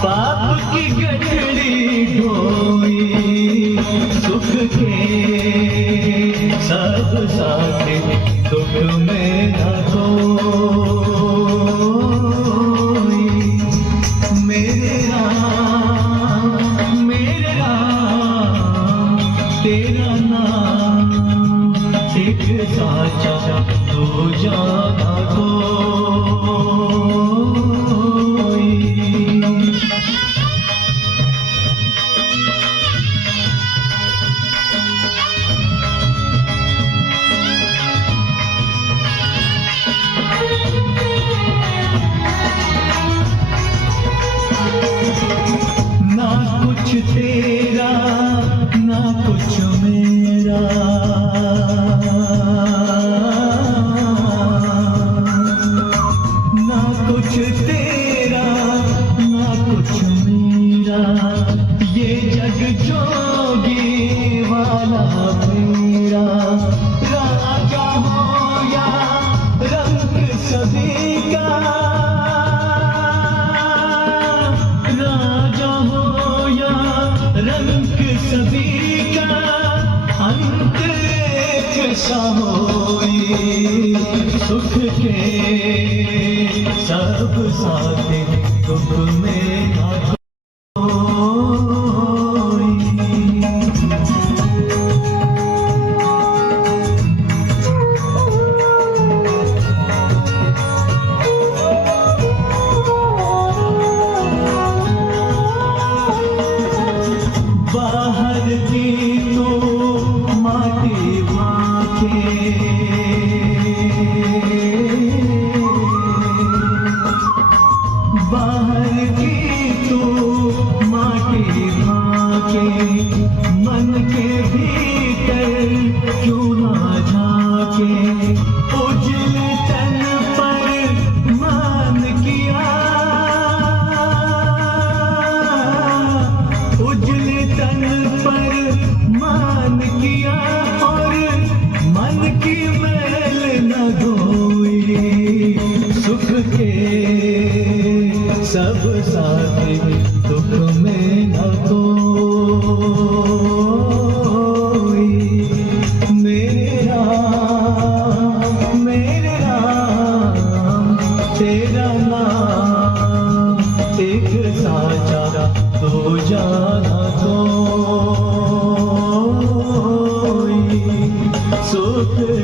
पाप की गठड़ी ढोई, सुख के सब साथी, दुख में न कोई। मेरे राम तेरा नाम एक साचा, दो जाना ना कुछ तेरा ना कुछ मेरा, ना कुछ तेरा ना कुछ मेरा, ये जग जोगी वाला मेरा। राजा हो या रंग सभी का, राजा हो या रंग सभी का, अंत एक सा होई। सुख के सब साथी, दुख में न कोई। बाहर की तो माटी भाके, बाहर की तो माटी भाके, मन के भीतर क्यों ना झाके। उजले तन पर मान किया, उजले तन पर मान किया, और मन की मैल न धोई। सुख के सब साथी, दुख में न कोई। मेरे राम तेरा नाम एक साचा, दो जाना कोई। सुख के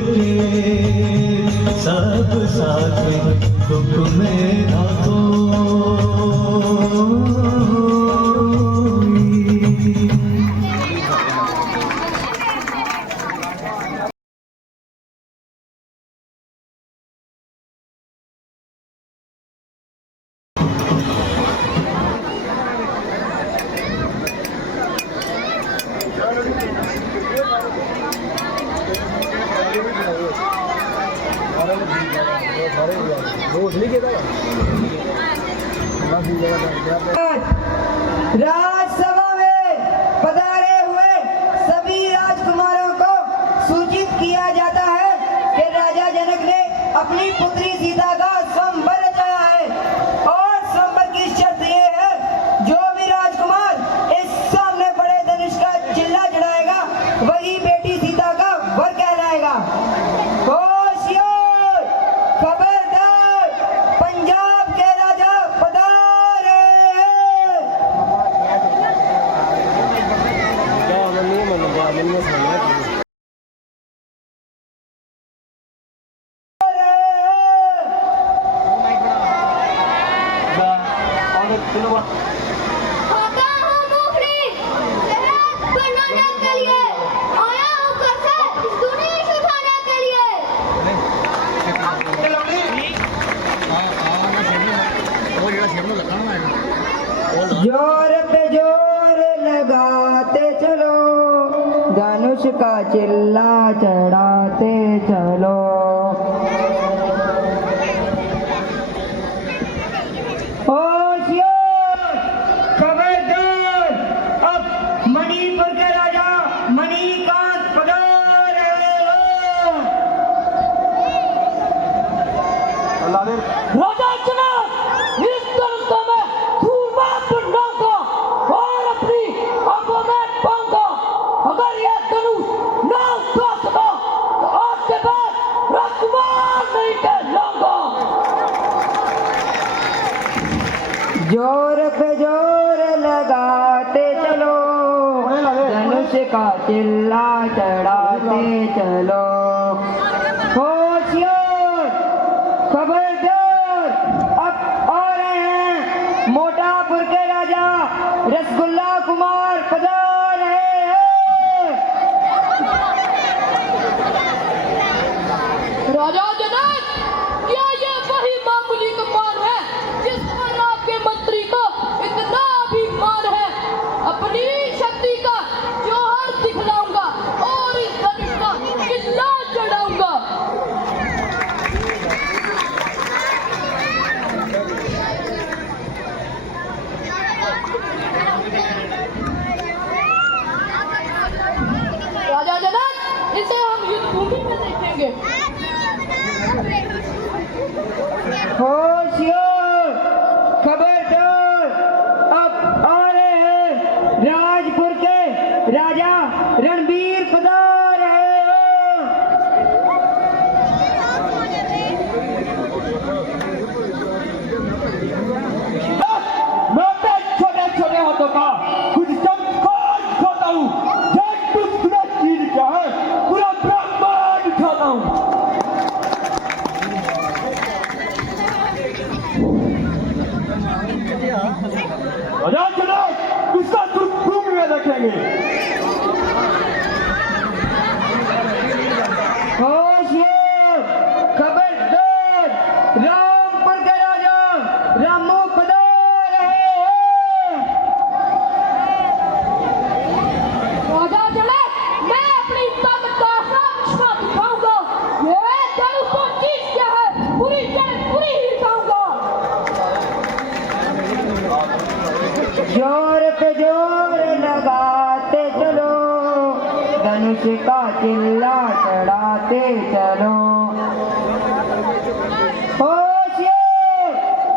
सब साथी, दुख में न कोई। राजसभा में पधारे हुए सभी राजकुमारों को सूचित किया जाता है कि राजा जनक ने अपनी पुत्री सीता का स्वयंवर रचाया है, और स्वयंवर की शर्त ये है, जो भी राजकुमार इस सामने बड़े धनुष का चिल्ला चढ़ाएगा, वही बेटी सीता का वर कहलाएगा। होशियार, खबरदार, पंजाब के राजा पधारे हैं। आता हूँ मोहरी, जहाज बनाने के लिए आया हूँ कैसे इस दुनिया को उठाने के लिए। जोर पे जोर लगाते चलो, धनुष का चिल्ला चढ़ाते चलो। होशियार, खबरदार, अब मणिपुर के राजा मणिकांत पधारे हैं। राजा जनक, इस दरबार में सूरमा जोर पे जोर लगाते चलो, धनुष का चिल्ला चढ़ाते चलो। होशियार खबरदार, अब आ रहे हैं मोटापुर के राजा रसगुल्ला कुमार पधार रहे हैं। राजा जनक, क्या ये वही मामूली कमान है जिस पर आपके मंत्री को इतना अभिमान है? अपनी शक्ति का जौहर दिखलाऊंगा और इस धनुष का किल्ला चढ़ाऊंगा। राजा जनक, इसे हम युद्ध भूमि में देखेंगे। होशियार खबरदार, अब आ रहे हैं राजपुर के राजा रणबीर पधार रहे हैं। मैं तो छोटे छोटे हाथों का कुछ चमत्कार खाता हूँ। जब दूसरा चीज क्या है, पूरा ब्रह्मांड खाता हूँ। राजा जनक, इसका दुर्भूमि में देखेंगे। होशियार खबरदार, रामपुर के राजा रामू पधार रहे हैं। राजा जनक, मैं अपनी ताकत का साक्षात दिखाऊंगा। ये दल को चीज क्या है, पूरी जड़ पूरी ही खाऊंगा। जोर पे जोर लगाते चलो, धनुष का चिल्ला चढ़ाते चलो। होशियार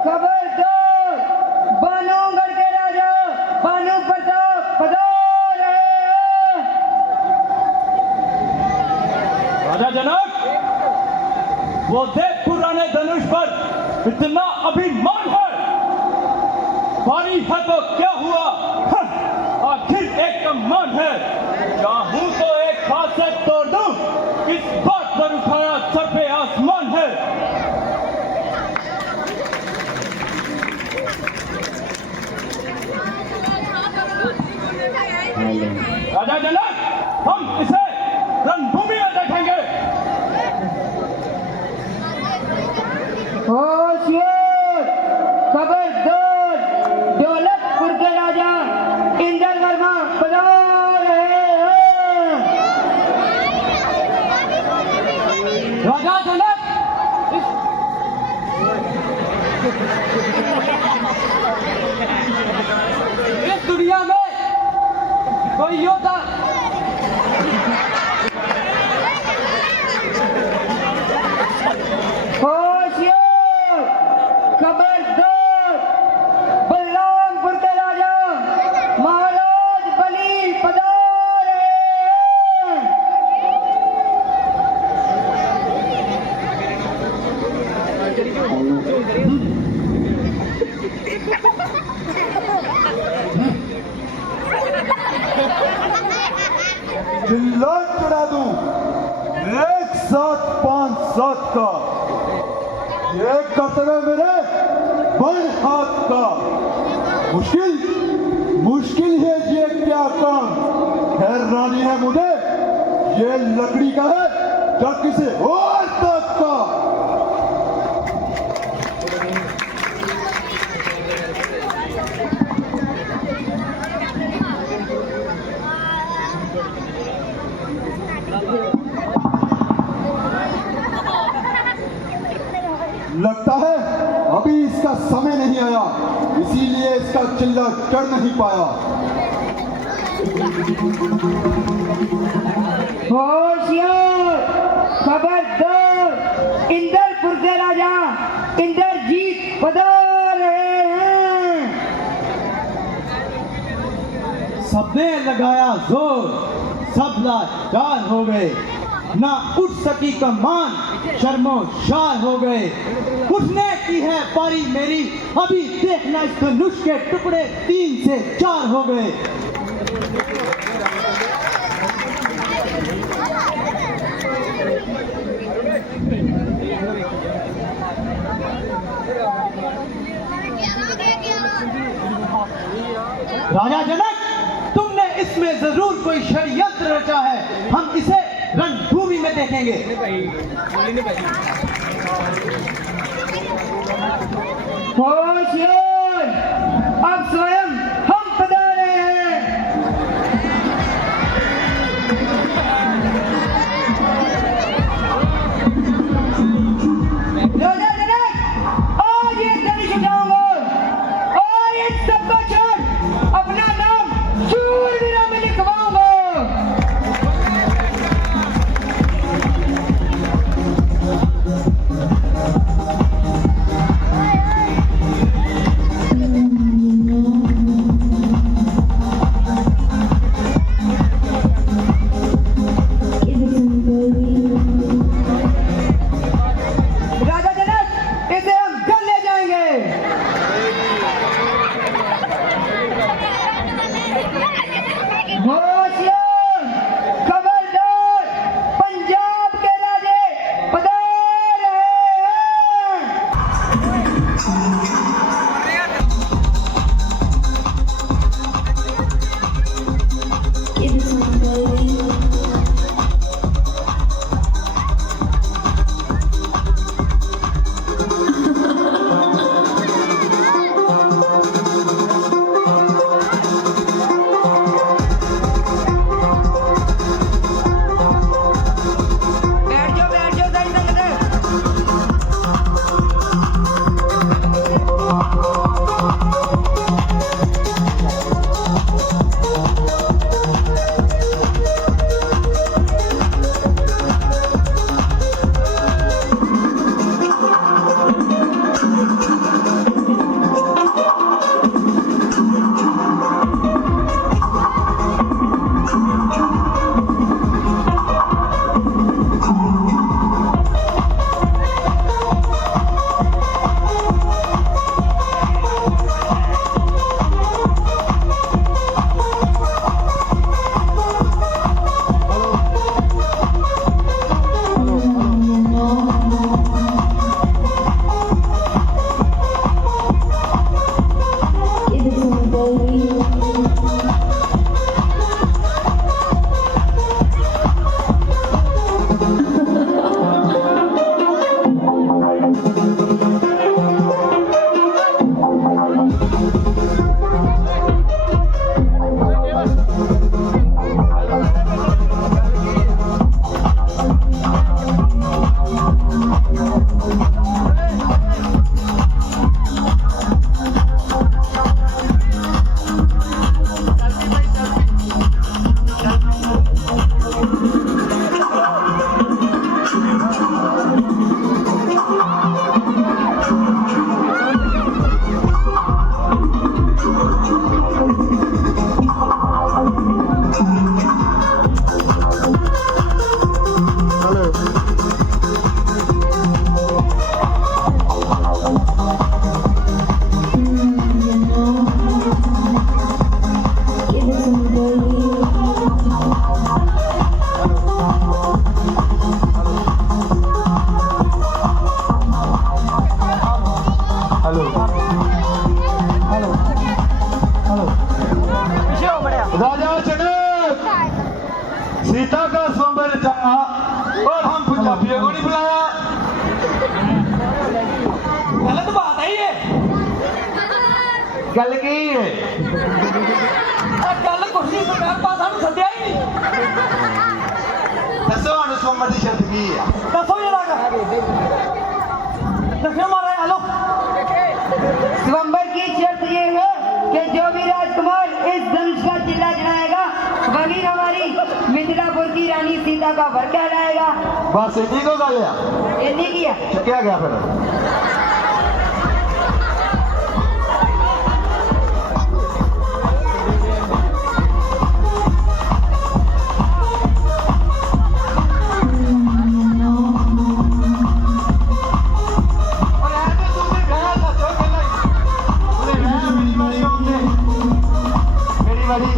खबरदार, बानूगढ़ के राजा बानू प्रताप पधार रहे हैं। राजा जनक, वो देख पुराने धनुष पर इतना अभिमान है। भारी है तो क्या हुआ, आखिर एक कमान है। चाहूं तो एक हाथ से तोड़ दूं, इस बात पर उठाया सर पे आसमान है। राजा जनक, हम इसे रणभूमि में देखेंगे। होशियार खबरदार, दौलतपुर के राजा इंद्र वर्मा पधार रहे हैं। राजा जनक, इस दुनिया में कोई योद्धा होशियार खबरदार, बलरामपुर के राजा महाराज बली पधार रहे हैं। चिल्ला चढ़ा दूं 1757 का। ये कर्तव्य मेरे बड़ हाथ का। मुश्किल है ये क्या काम। खैर रानी है मुझे, ये लकड़ी का है या किसी और बात का। लगता है अभी इसका समय नहीं आया, इसीलिए इसका चिल्ला चढ़ नहीं पाया। होशियार खबरदार, इंदरपुर के राजा इंद्रजीत पधार रहे हैं। सबने लगाया जोर, सब लाचार हो गए। ना उठ सकी कमान, शर्मोशार हो गए। उठने की है पारी मेरी, अभी देखना इस धनुष के टुकड़े 3 से 4 हो गए। राजा जनक, तुमने इसमें जरूर कोई षड्यंत्र रचा है। हम इसे रणभूमि में देखेंगे। होशियार, अब स्वयं हम पधारे हैं। राजा जनक, आज ये धनुष उठाऊंगा और इन सबको छोड़ अपना नाम शूरवीरों में लिखवाऊंगा। राजा जनक, इसे हम घर ले जाएंगे। होशियार, खबरदार, पंजाब के राजे पधार रहे हैं। बैठ जाओ सारी संगत। राजा जनक, सीता का स्वयंवर चाहा और हम पंजाबियों को नहीं बुलाया। गलत बात है ये। गल की है गल कुछ नहीं, सरकार पास सानू सद्या ही नहीं। दसो हूं स्वयंवर की शर्त की है, दसो जरा। दसो महाराज, हेलो। स्वयंवर की शर्त ये है कि जो भी राजकुमार इस धनुष का चिल्ला जलाएगा वही हमारी मिथिलापुर की रानी सीता का वर कहलाएगा। बस इतनी को गल है, इतनी की है। चुकया गया फिर। बारी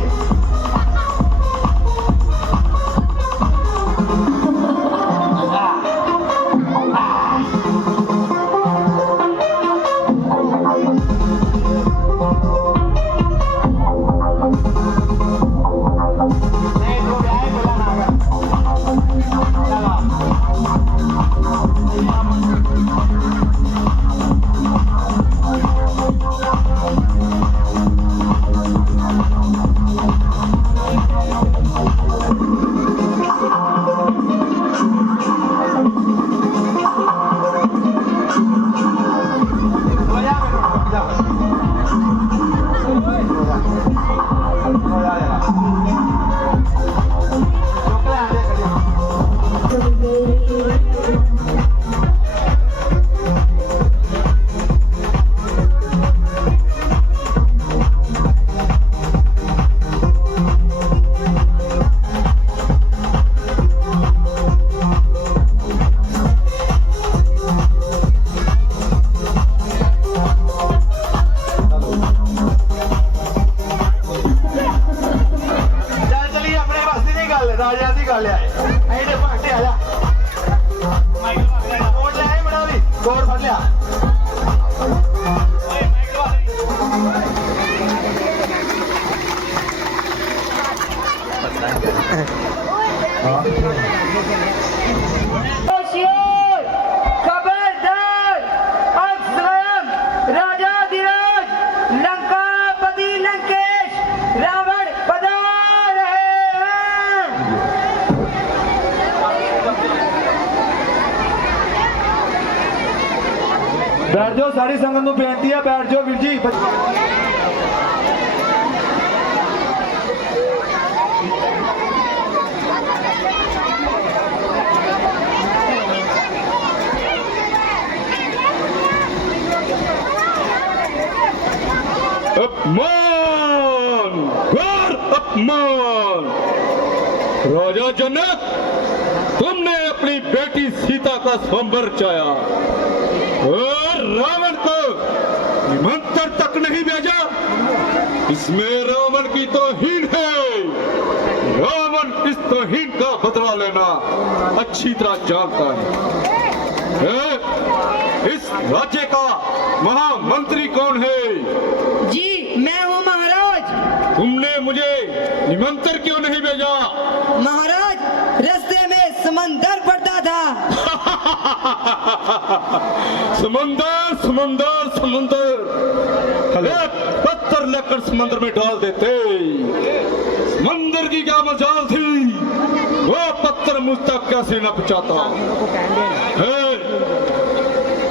खबरदार, अब स्वयं राजाधिराज लंकापति लंकेश रावण पधार रहे हैं। बैठ जाओ, सारी संगत ਨੂੰ ਬੇਨਤੀ ਹੈ, बैठ जाओ वीर जी। अपमान, घोर अपमान। राजा जनक, तुमने अपनी बेटी सीता का स्वयंवर चाया और रावण को निमंत्रण तक नहीं भेजा। इसमें रावण की तौहीन है। रावण इस तौहीन का बदला लेना अच्छी तरह जानता है। इस राज्य का महामंत्री कौन है? जी मैं हूँ महाराज। तुमने मुझे निमंत्रण क्यों नहीं भेजा? महाराज रास्ते में समंदर पड़ता था। समंदर समंदर समंदर, अरे पत्थर लेकर समंदर में डाल देते। समंदर की क्या मजाल थी, वो पत्थर मुझ तक कैसे न पहुंचाता।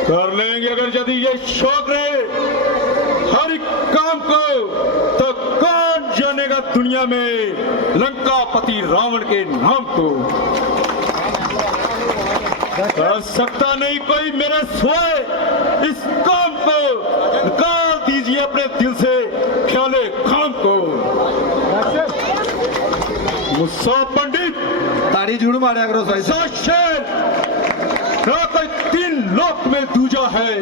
कर लेंगे अगर यदि ये शौक रहे हर एक काम को, तो कौन जानेगा दुनिया में लंकापति रावण के नाम को। कर सकता नहीं कोई मेरे स्वयं इस काम को, निकाल दीजिए अपने दिल से ख्याले काम को। मुस्सा पंडित ताड़ी झूठ मारा करो साई। शेर ना कोई तीन लोक में दूजा है।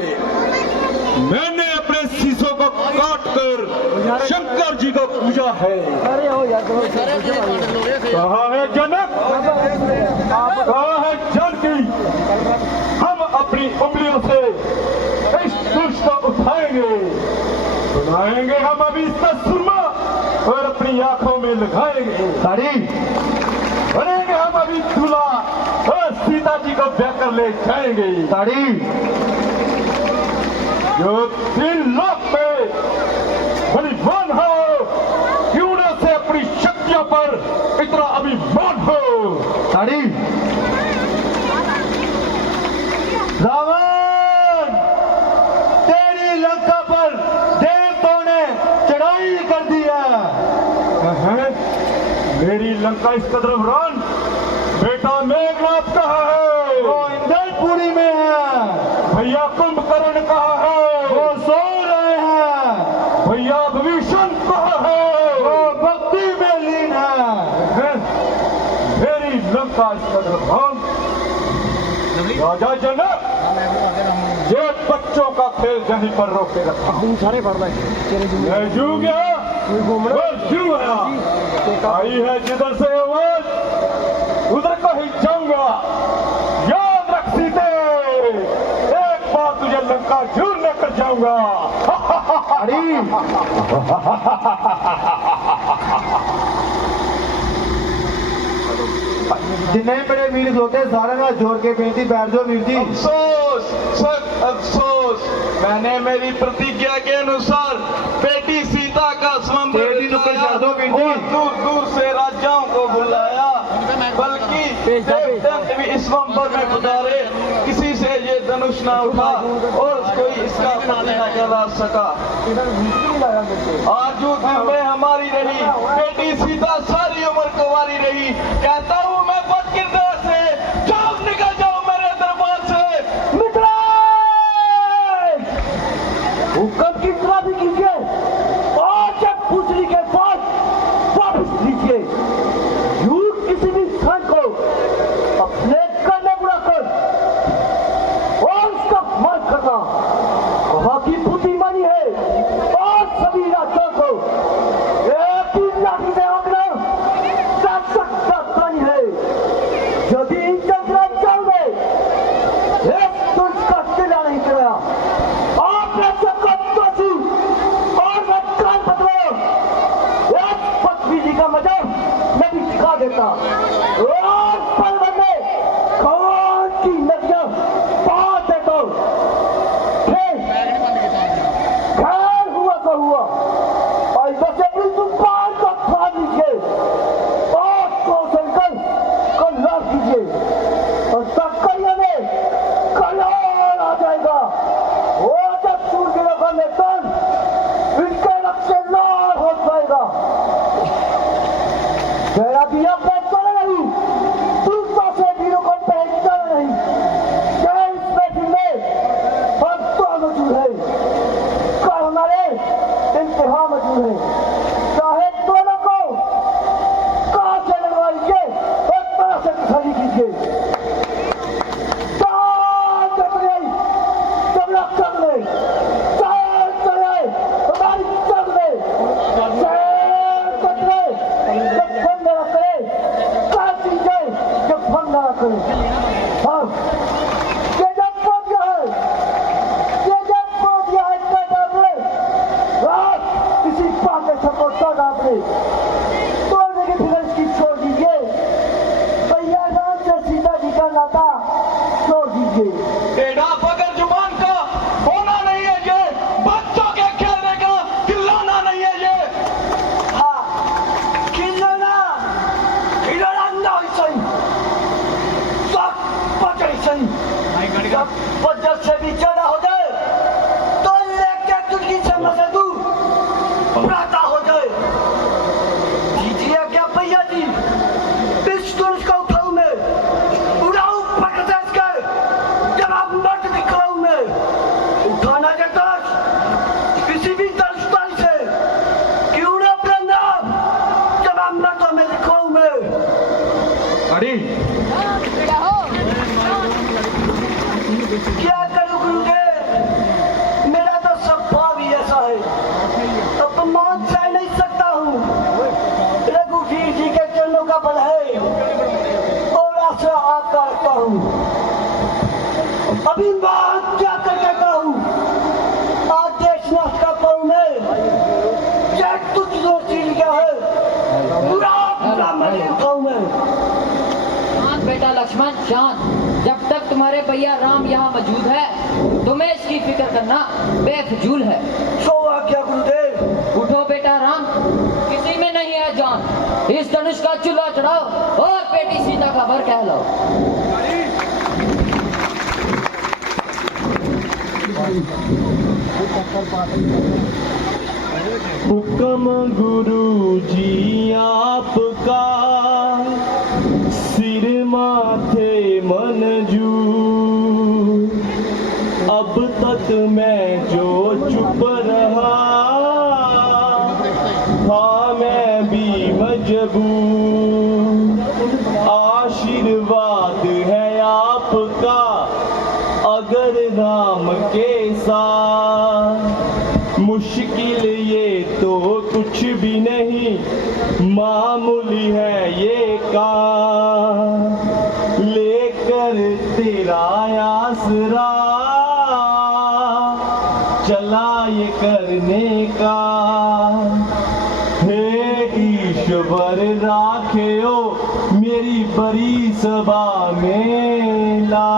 मैंने अपने शीशों को काट कर शंकर जी को पूजा है। कहा है जनक, कहा है जानकी, हम अपनी उंगलियों से इस दुष्ट को उठाएंगे, बनाएंगे हम अभी इसका सुरमा और अपनी आंखों में लगाएंगे। ताड़ी बनेंगे हम अभी दूल्हा और सीता जी को ब्याह कर ले जाएंगे। ताड़ी जो तीन लोक में बलिवान हो, क्यों न से अपनी शक्तियों पर इतना अभिमान हो। ताड़ी रावण, तेरी लंका पर देवताओं ने चढ़ाई कर दी है। मेरी लंका इस कदर वीरान बेटा मेघनाथ कहा है, वो इंद्रपुरी में है। भैया कुंभकर्ण कहा है, वो सो रहे हैं। भैया विभीषण कहा है, वो भक्ति में लीन है। मेरी लंका इस कदर वीरान। राजा जनक, ये बच्चों का खेल यहीं पर रोके रखा। मैं जू गया क्यों आया? आई है जिधर से आवाज उधर को ही जाऊंगा। याद रख सीते, एक बार तुझे लंका जरूर लेकर जाऊंगा। जिन्ने बड़े वीर होते सारे ना जोड़ के बेनती बैठ जाओ वीर जी। अफसोस, सख्त अफसोस, मैंने मेरी प्रतिज्ञा के अनुसार बेटी सीता का स्वयंवर बेटी तो कर दो वीर जी। और दूर दूर से राजाओं को बुलाया, बल्कि देवदत्त भी इस स्वयंवर में उतारे, किसी से ये धनुष ना उठा और कोई इसका पति न कहला सका। आरजू दिल में हमारी रही, बेटी सीता सारी उम्र कुंवारी रही। कहता हूँ मैं बदकिरदार से, जाओ निकल जाओ मेरे दरबार से। हुक्म की तरह भी कीजिए और जब पूछने के बाद वापस लीजिए। झूठ किसी भी स्थान को अपने करने बुलाकर और उसका अपमान करना वहां की बुद्धिमानी है। और सभी राज्यों को एक ही लाठी से आंकना सकता प्राणी है। यदि इन चंद राज्यों में एक तुझ का किला नहीं कराया, आपने सबको दोषी और कान पकड़ो। एक पत्नी जी का मजा मैं भी दिखा देता और पल में कौन की नदियां पार देता। खैर हुआ तो हुआ, और बस अपनी जुबान को फाड़ लीजिए और तो चलकर कल्याण कीजिए और सक्रिय में कल्याण आ जाएगा। वो जब सूर्य का मैदान इनके रक्षे लाल हो जाएगा। मेरा भी अब पहचान नहीं, दूसरों से वीरों को पहचान नहीं। इस बैठक में हम तो मौजूद है, कल हमारे इंतहा मौजूद है। चाहे दोनों को कहाँ से लगवा लीजिए और तरह से खाली कीजिए। टेढ़ा पकड़ जुबान का होना नहीं है ये, बच्चों के खेलने का खिलौना नहीं है ये। हाँ, खिलौना नहीं सही, सब बचे सही। जब बजट से भी ज्यादा हो जाए तो लेके तुर्की से मसे दूर प्राता हो जाए। दीजिए क्या भैया जी, इस धनुष का उठाऊं मैं, उड़ाऊं प्रकाश कर, जब आप मर्द दिखाऊं मैं। उठाना के धनुष किसी भी धनुषधारी से क्यों ना अपना नाम जब आप मर्दों में दिखाऊं मैं। अरे क्या करूं गुरुदेव, मेरा तो स्वभाव ही ऐसा है, अपमान सह नहीं सकता हूँ। रघुवीर जी के चरणों का बल है और आशा आकर करता हूँ। अभी बात क्या कर कहता हूँ, आदेश नाश का पाऊँ मैं। क्या तुझ दोषी क्या है, बुरा ब्राह्मण खाऊं मैं। शांत बेटा लक्ष्मण, शांत। जब तक तुम्हारे भैया राम यहाँ मौजूद है तुम्हें इसकी फिक्र करना बेफजूल है। सो आज्ञा गुरुदेव। उठो बेटा राम, किसी में नहीं है जान। इस धनुष का चूल्हा चढ़ाओ और बेटी सीता का वर कहलाओ। हुक्म गुरु जी आपका, सिर माथे मंजूर। अब तक मैं जो चुप रहा था मैं भी मजबूर। आशीर्वाद है आपका अगर राम के साथ, मुश्किल ये तो कुछ भी नहीं, मामूली है ये काम, लेकर तेरा आसरा चला ये करने का। हे ईश्वर राखियो मेरी बड़ी सभा में ला।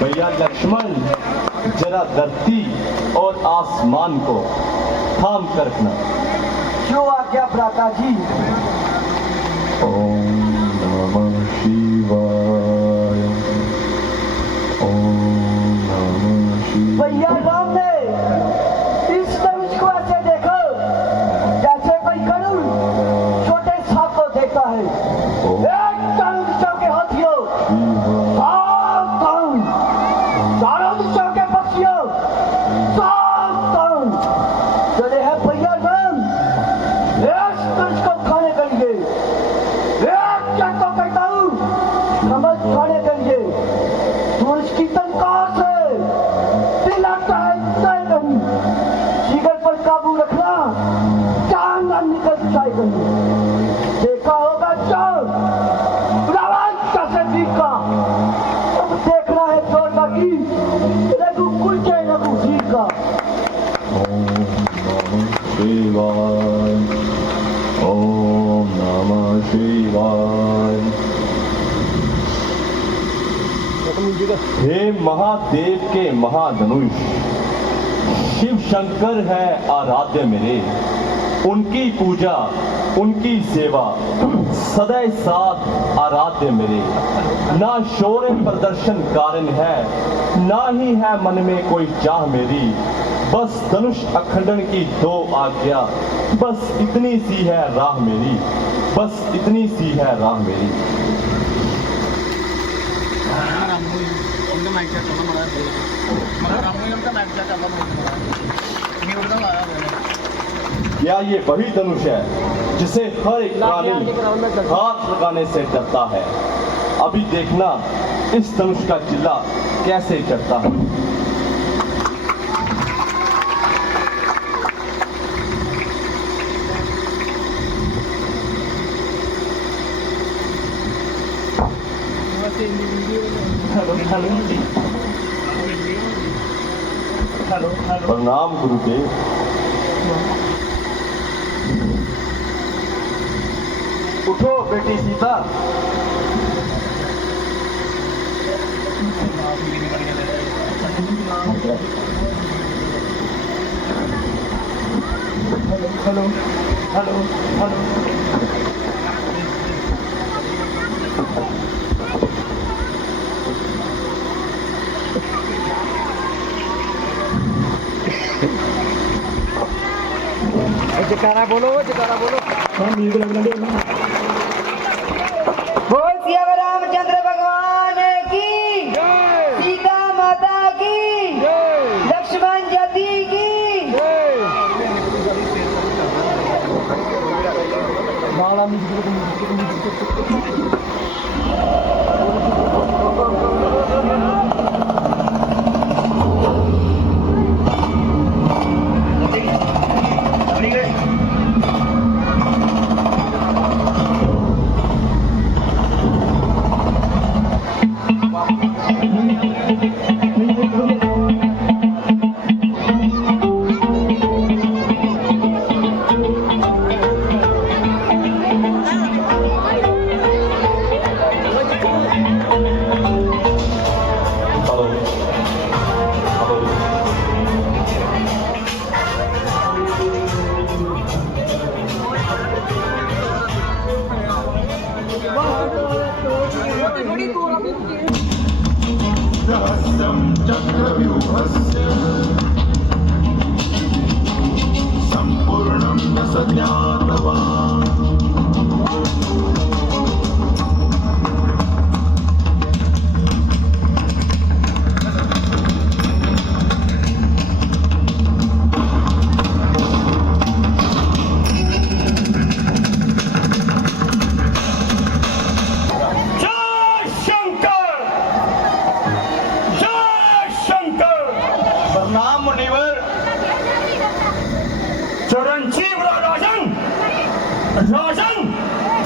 भैया लक्ष्मण, जरा धरती और आसमान को थाम कर रखना। जो आज्ञा भ्राता जी। ओम नमः शिवाय, ओम नमः शिवाय। भैया राम ने इस धनुष को ऐसे देखो जैसे कोई गरुड़ छोटे सांप को देखता है। एक चारों दिशाओं के हाथियों, सावधान! चारों दिशाओं के पक्षियों, सावधान! चले हैं भैया राम इस धनुष को खाने के लिए। एक जन को कहता हूँ समझ खाने के लिए। धनुष की तलवार से दिलाता है तय नहीं, जिगर पर काबू रखना, जान न निकल जाए कहीं। देखा होगा चोर रावण कैसे दिखा, अब देखना है चोर का की रघु कुलचे रघु सिंह का। ओम नमः शिवाय, ओम नमः शिवाय। हे महादेव के महाधनुष, शिव शंकर है आराध्य मेरे। उनकी पूजा, उनकी सेवा सदैव साथ आराध्य मेरे। ना शौर्य प्रदर्शन कारण है, ना ही है मन में कोई चाह मेरी। बस धनुष अखंडन की दो आज्ञा, बस इतनी सी है राह मेरी, बस इतनी सी है राह मेरी। क्या ये वही धनुष है जिसे हर एक प्राणी हाथ लगाने से डरता है? अभी देखना इस धनुष का चिल्ला कैसे चढ़ता है। प्रणाम गुरुदेव। उठो बेटी सीता। Hello hello hello. जयकारा बोलो, जयकारा बोलो। बोल सिया रामचंद्र भगवान की, सीता माता की, लक्ष्मण जति की। मुनिवर। चिरंजीव राजन, राजन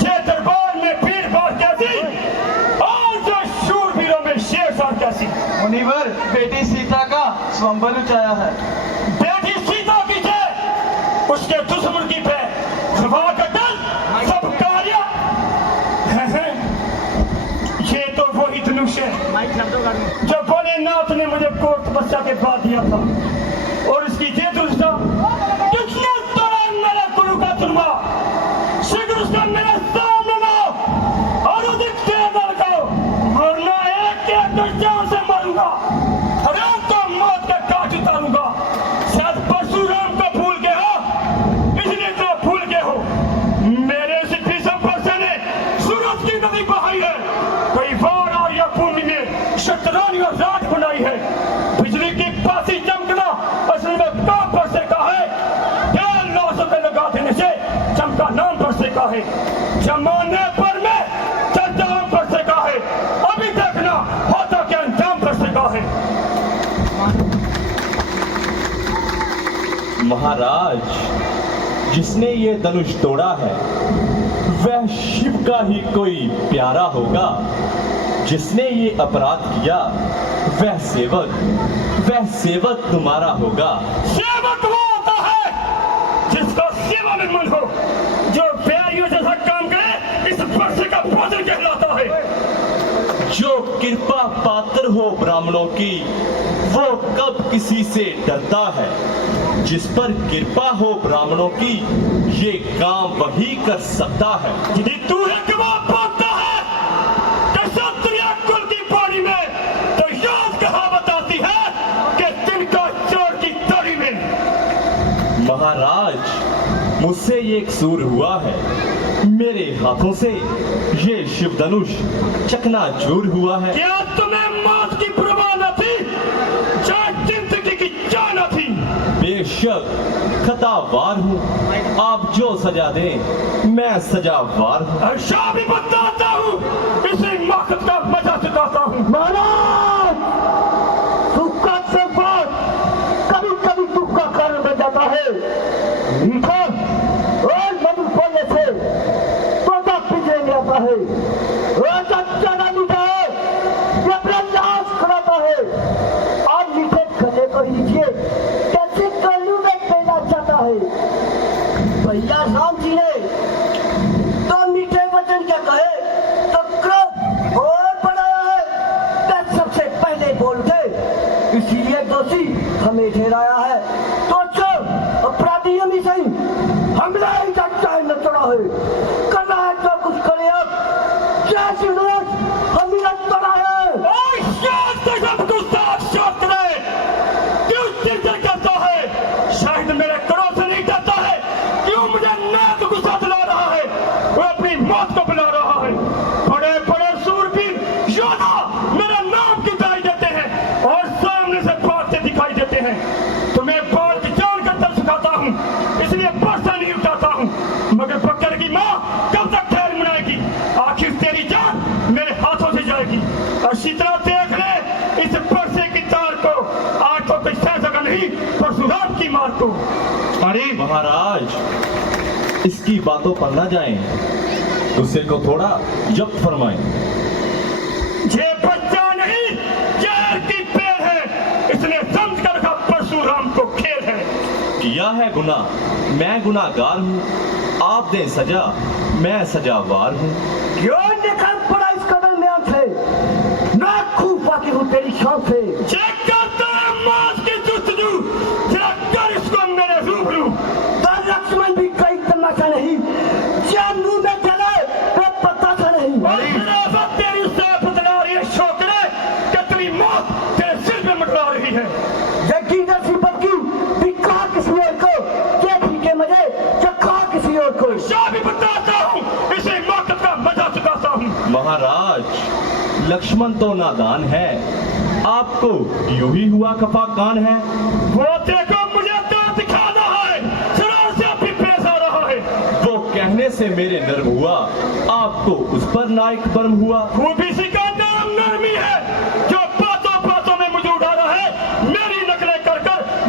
ये दरबार में भीड़ भाड़ कैसी और जो शूरवीरों में शेरशाह कैसी। मुनिवर, बेटी सीता का स्वयंवर उचाया है। बेटी सीता की जय, उसके दुश्मन की पे खबर का डर सब कार्य। ये तो वही धनुष है जो भोलेनाथ ने मुझे कोट तपस्या के बाद दिया था, और इसकी ये दुष्टा किसने तोड़ा मेरे गुरु का तुरमा। शीघ्र उसका मेरे सामने लाओ और अधिक देर न लगाओ, वरना एक एक दर्जाओं से मारूंगा, हराम को मौत के काट उतारूंगा। शायद परशुराम को भूल गए हो, इसलिए तो भूल गए हो मेरे सिद्धि संपत्ति ने सूरज की नदी बहाई है, कई बार आर्या भूमि में शतरानी और रात बनाई है। बिजली की पासी चमकना असल में काम पर से का है, तेल लौसों पे लगा देने से चमका नाम पर से का है, जमाने पर में चर्चाओं पर से का है, अभी देखना होता क्या अंजाम पर से का है। महाराज, जिसने ये धनुष तोड़ा है वह शिव का ही कोई प्यारा होगा, जिसने ये अपराध किया वह सेवक तुम्हारा होगा। सेवक वो होता है जिसका सेवा में मन हो, जो प्यारियों जैसा काम करे, इस वर्ष का भोजन कहलाता है। जो कृपा पात्र हो ब्राह्मणों की वो कब किसी से डरता है, जिस पर कृपा हो ब्राह्मणों की ये काम वही कर सकता है। यदि तू है जवाब पाता है तो क्षत्रिय कुल की बाड़ी में तो याद कहावत आती है कि तिनका चोर की तड़ी में। महाराज, मुझसे ये एक सूर हुआ है, मेरे हाथों से ये शिव धनुष चकनाचूर हुआ है। क्या तुम्हें मौत की परवाह न थी, चाहे जिंदगी की जान न थी। बेशक खतावार हूँ, आप जो सजा दें मैं सजावार हूँ। हर्षा भी बताता हूँ, इसी मौत का मजा चुकाता हूँ। महाराज, सुख का संपाद कभी कभी दुख का कारण बन जाता है। मीठा और मधुर बोलने से तोता पिंजरे में आता है, और ज्यादा मीठा है ये अपना नाश कराता है। आप मीठे गले को लीजिए, कैसे कलू में पहना चाहता है। भैया राम जी ने तो मीठे वचन क्या कहे तो क्रोध और बढ़ाया है, तो सबसे पहले बोल उठे, इसीलिए दोषी हमें ठहराया है। तो अपराधी हम ही सही, हमला ही चाहे न तोड़ा है, करना है तो कुछ करे। अब जैसे हम ही न तोड़ा है। क्यों चिंतन करता है, शायद मेरे क्रोध से नहीं डरता है। क्यों मुझे नाक गुस्सा दिला रहा है, वो अपनी मौत को बुला रहा है। बड़े बड़े सूरवीर योद्धा मेरा नाम की दाई देते हैं और सामने से भागते दिखाई देते हैं। तुम्हें बाढ़ की जान कर तल सिखाता हूँ, इसलिए बरसा नहीं उठाता हूँ। मगर बकर की माँ कब तक ठहर मनाएगी, आखिर तेरी जान मेरे हाथों से जाएगी। अच्छी तरह देख ले इस बरसे की तार को, आज तो कोई सह सका नहीं परशुराम की मार को। अरे महाराज, इसकी बातों पर न जाएं, गुस्से को थोड़ा जब्त फरमाएं। ये बच्चा नहीं जहर की पेड़ है, इसने समझ कर रखा परशुराम को खेल है। किया है गुनाह, मैं गुनाहगार हूँ, आप दें सजा, मैं सजावार हूँ। क्यों निकल पड़ा इस कदम में आंख है, ना खूब बाकी हूँ तेरी शान से। चेक करता है मौत की जुस्तजू, जरा कर इसको मेरे रूबरू। तो लक्ष्मण भी कई तमाशा नहीं, जब मुंह में चले तो पता था नहीं। तेरी से बदला रही है छोकरे, कि तेरी मौत तेरे सिर पे मंडरा रही है। जगी नसी बदकी दिखा किसी और को, के भी के मजे चखा किसी और को। शादी बताता हूँ, इसे मौत का मजा चुकाता हूँ। महाराज, लक्ष्मण तो नादान है, आपको यूं ही हुआ खफा कान है। वो देखो मुझे तो दिखा रहा है, शरार से भी पेश आ रहा है। वो कहने से मेरे नर्म हुआ, आपको उस पर नायक बर्म हुआ। खूब इसी का नाम नरमी है, जो बातों बातों में मुझे उड़ा रहा है, मेरी नकलें कर कर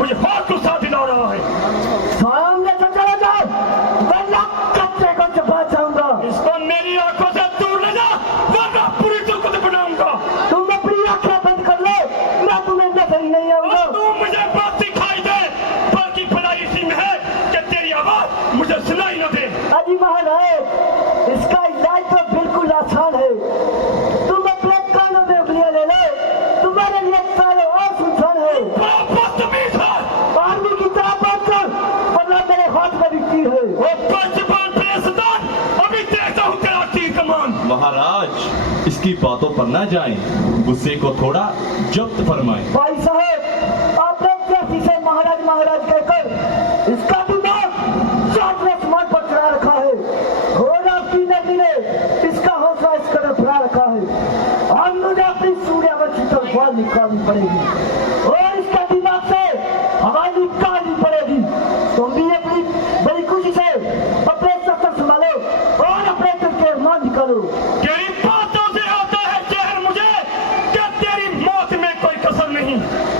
उसकी बातों पर ना जाएं, गुस्से को थोड़ा जब्त फरमाएं। भाई साहब, आपने जैसी से महाराज महाराज कहकर इसका दिमाग सातवें आसमान पर चढ़ा रखा है और आपकी नदी ने इसका हौसला इस कदर बढ़ा रखा है। और मुझे अपनी सूर्यवंशी तलवार निकालनी पड़ेगी और इसका दिमाग से हवा निकालनी पड़ेगी। तुम भी अपनी बड़ी खुशी से अपने सफर संभालो और अपने दिल के अरमान निकालो। तेरी बातों से आता है जहर मुझे कि तेरी मौत में कोई कसर नहीं।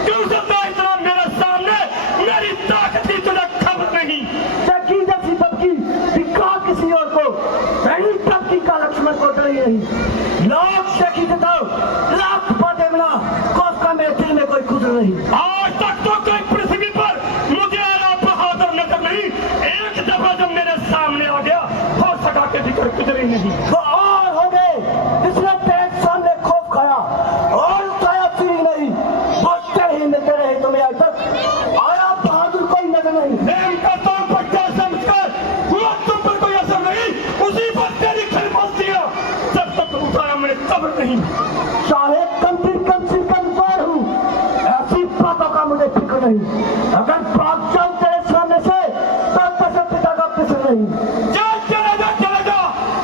क्यों चलता है इतना मेरे सामने? मेरी ताकत की तुझे खबर नहीं। चक्की जैसी सबकी दिखा किसी और को, पहली टपकी का लक्ष्मण को डर ही नहीं। लाख चक्की जताओ, लाख बातें मिला, कोफ का मेरे दिल में कोई खुजर नहीं। आज तक तो कोई पृथ्वी पर मुझे ऐसा बहादुर नजर नहीं। एक दफा जब मेरे सामने आ गया हो सका के फिक्र गुजरी नहीं। वो और हो गए जिसने तेरे सामने खौफ खाया और उठाया फिर ही नहीं। वो तेरे ही मिलते रहे तुम्हें आज तक, आया बहादुर कोई नजर नहीं। प्रेम का तुम पर क्या समझकर हुआ तुम पर कोई असर नहीं। उसी पर तेरी खिदमत दिया जब तक उठाया मैंने कब्र नहीं। चाहे कम से कम बार हूँ, ऐसी बातों का मुझे फिक्र नहीं। अगर भाग जाऊं तेरे सामने से तो कसम पिता का फिक्र नहीं। चले जा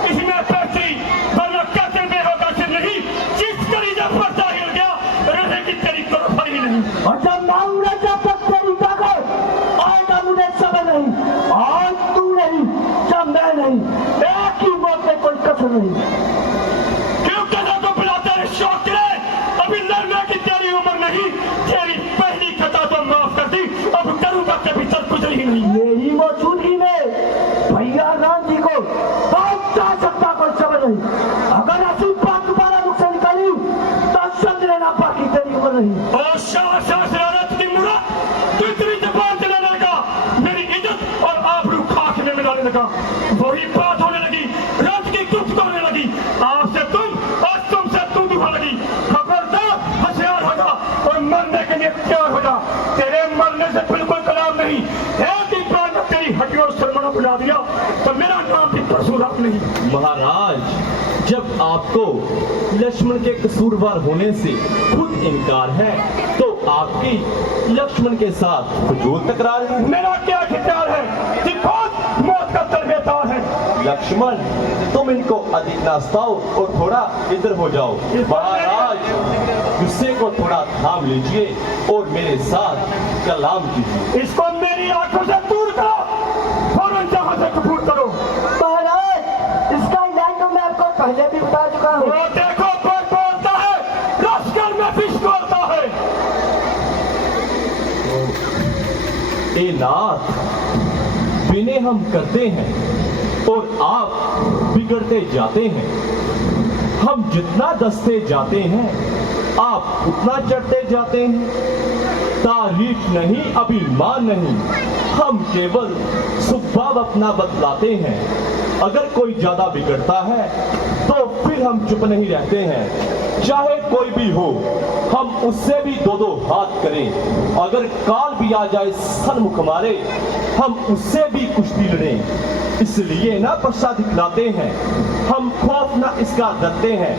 इसमें पैसी वरना कहते में होगा सिर नहीं। जिस करीजा पर हिल गया रहेगी तेरी कोई ही नहीं। और जब मांगूंगा जब तक तेरी ताकत आएगा मुझे समझ नहीं। आज तू नहीं, जब मैं नहीं, एक ही मौत में कोई कसर नहीं। क्यों कदा को बुलाते हैं शौक रे? अभी लड़ने की तेरी उम्र नहीं। तेरी पहली खता तो माफ कर दी, अब करूंगा कभी तक कुछ ही नहीं। मेरी मौजूदगी में भैया राम जी को बहुत चाह सकता कोई समझ नहीं। अगर ऐसी बात दोबारा मुख से निकाली तो समझ लेना बाकी तेरी उम्र नहीं। और शाह शरारत की मुरा तू इतनी जबान चलाने लगा, मेरी इज्जत और आबरू खाक में मिलाने लगा। वही बात होने लगी, रात की गुफ्त होने लगी। आपसे तुम और तुमसे तू दुखा लगी। खबरदार होशियार हो जा और मरने के लिए तैयार हो जा। तेरे मरने से बिल्कुल कलाम नहीं। एक ही बार में तेरी हड्डियों और सरमना बुला दिया तो मेरा नाम भी परशुराम नहीं। महाराज, जब आपको लक्ष्मण के कसूरवार होने से खुद इनकार है तो आपकी लक्ष्मण के साथ फजूल तकरार है। मेरा क्या ख्याल है कि खुद मौत का तरबेतार है। लक्ष्मण, तुम इनको अधिक ना सताओ और थोड़ा इधर हो जाओ। महाराज, गुस्से को थोड़ा थाम लीजिए और मेरे साथ कलाम कीजिए। इसको मेरी आंखों से दूर करो, फौरन जहां से कबूल करो। महाराज, इसका इलाज तो मैं आपको पहले भी बता चुका हूँ। वो देखो पर बोलता है, लश्कर में विष बोलता है। ए नाथ, विनय हम करते हैं और आप बिगड़ते जाते हैं। हम जितना दसते जाते हैं आप उतना चढ़ते जाते हैं। तारीफ नहीं, अभिमान नहीं, हम केवल स्वभाव अपना बदलाते हैं। अगर कोई ज्यादा बिगड़ता है तो फिर हम चुप नहीं रहते हैं। चाहे कोई भी हो, हम उससे भी दो दो हाथ करें। अगर काल भी आ जाए सन्मुख हमारे, हम उससे भी कुश्ती लड़ें। इसलिए ना पर्चा दिखलाते हैं, हम खौफ ना इसका डरते हैं।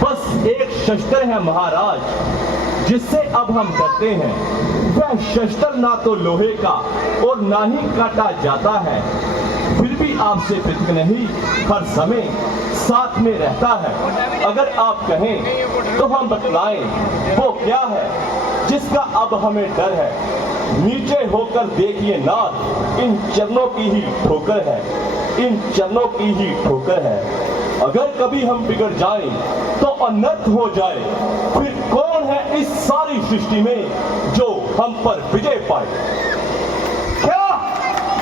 बस एक शस्त्र है महाराज जिससे अब हम डरते हैं। वह शस्त्र ना तो लोहे का और ना ही काटा जाता है, फिर भी आपसे पृथक नहीं, हर समय साथ में रहता है। अगर आप कहें तो हम बतलाएं वो क्या है जिसका अब हमें डर है। नीचे होकर देखिए नाथ, इन चरणों की ही ठोकर है, इन चरणों की ही ठोकर है। अगर कभी हम बिगड़ जाएं तो अनर्थ हो जाए, फिर कौन है इस सारी सृष्टि में जो हम पर विजय पाए? क्या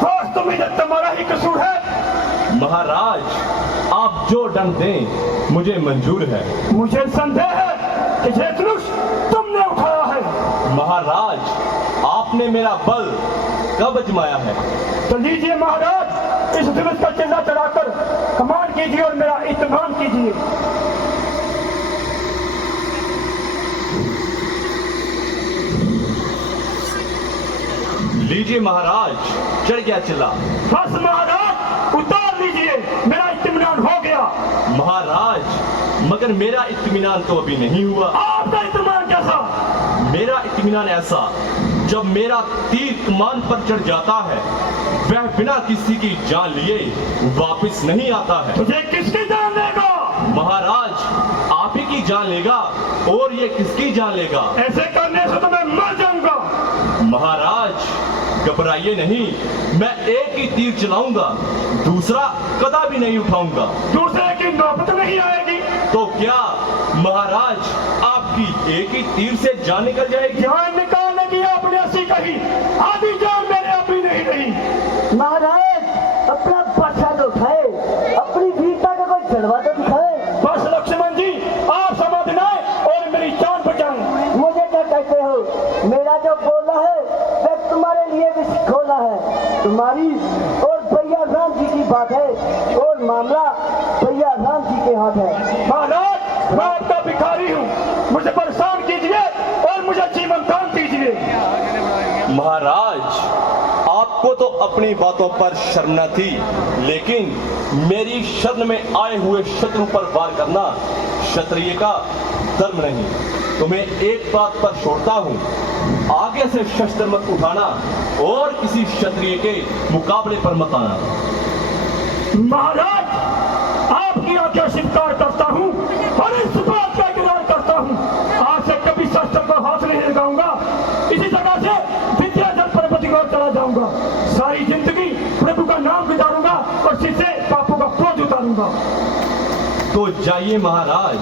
दोस्त में तुम्हारा ही कसूर है? महाराज, आप जो दंड दें मुझे मंजूर है। मुझे संदेह है कि ये धनुष तुमने उठाया है। महाराज, आपने मेरा बल कब अजमाया है? तो लीजिए महाराज, इस धनुष का चिन्ह चढ़ाकर कमान कीजिए और मेरा इत्मीनान कीजिए। लीजिए महाराज, चढ़ गया चिल्ला। बस महाराज, उतार लीजिए, मेरा इत्मीनान इत्मीनान हो गया। महाराज मगर मेरा इत्मीनान तो अभी नहीं हुआ। आपका इत्मीनान कैसा? मेरा इत्मीनान ऐसा, जब मेरा तीर कमान पर चढ़ जाता है वह बिना किसी की जान लिए वापस नहीं आता है। तुझे किसकी जान लेगा? महाराज आप ही की जान लेगा, और ये किसकी जान लेगा? ऐसे करने से तो मैं मर जाऊंगा। महाराज घबराइए नहीं, मैं एक ही तीर चलाऊंगा, दूसरा कदा भी नहीं उठाऊंगा। दूसरे की नौबत नहीं आएगी तो क्या महाराज आपकी एक ही तीर से जान निकल जाएगी? जान निकालने की अपने ऐसी कही, आधी जान मेरे अपनी नहीं रही। महाराज अपना पाछा तो उठाए, अपनी वीरता का कोई जलवा तो दिखाए। बस लक्ष्मण जी आप समाधि लाए और मेरी जान बचाएं। मुझे क्या कहते हो? मेरा जो बोला है वह तुम्हारे लिए भी खोला है। तुम्हारी और भैया राम जी की बात है, और मामला भैया राम जी के हाथ है। महाराज मैं आपका भिखारी हूँ, मुझे परेशान कीजिए और मुझे जीवन दान दीजिए। महाराज आपको तो अपनी बातों पर शर्म न थी, लेकिन मेरी शरण में आए हुए शत्रु पर वार करना क्षत्रिय का धर्म नहीं। तुम्हें एक बात पर छोड़ता हूँ, आगे से शस्त्र मत उठाना और किसी क्षत्रिय के मुकाबले पर मत आना। महाराज आपकी आज्ञा स्वीकार करता हूँ और इस बात का इकरार करता हूँ, आज से कभी शस्त्र को हाथ नहीं लगाऊंगा। इसी जगह से विद्याधर पर्वत की ओर चला जाऊंगा। सारी जिंदगी प्रभु का नाम गुजारूंगा और सिर से पापों का बोझ उतारूंगा। तो जाइए महाराज।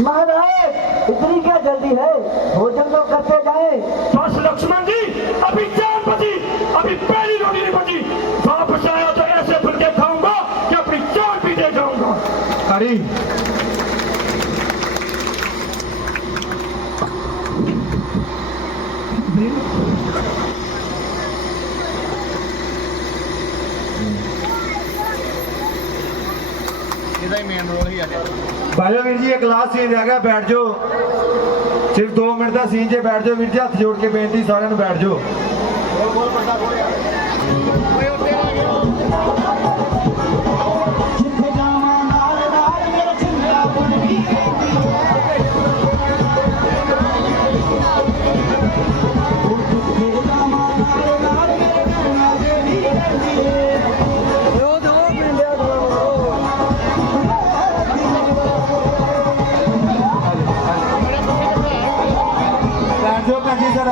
महाराज इतनी क्या जल्दी है? भोजन तो करते जाए। बस लक्ष्मण जी अभी जान बची, अभी पहली रोटी नहीं बची। वापस आया तो ऐसे फुलके खाऊंगा कि अपनी जान भी दे जाऊंगा। अरे भाजो वीर जी एक लास्ट सीन रह गया, बैठ जाओ। सिर्फ 2 मिनट का सीन जे बैठ जाओ वीर जी, हाथ जोड़ के बेनती सारे बैठ जाओ।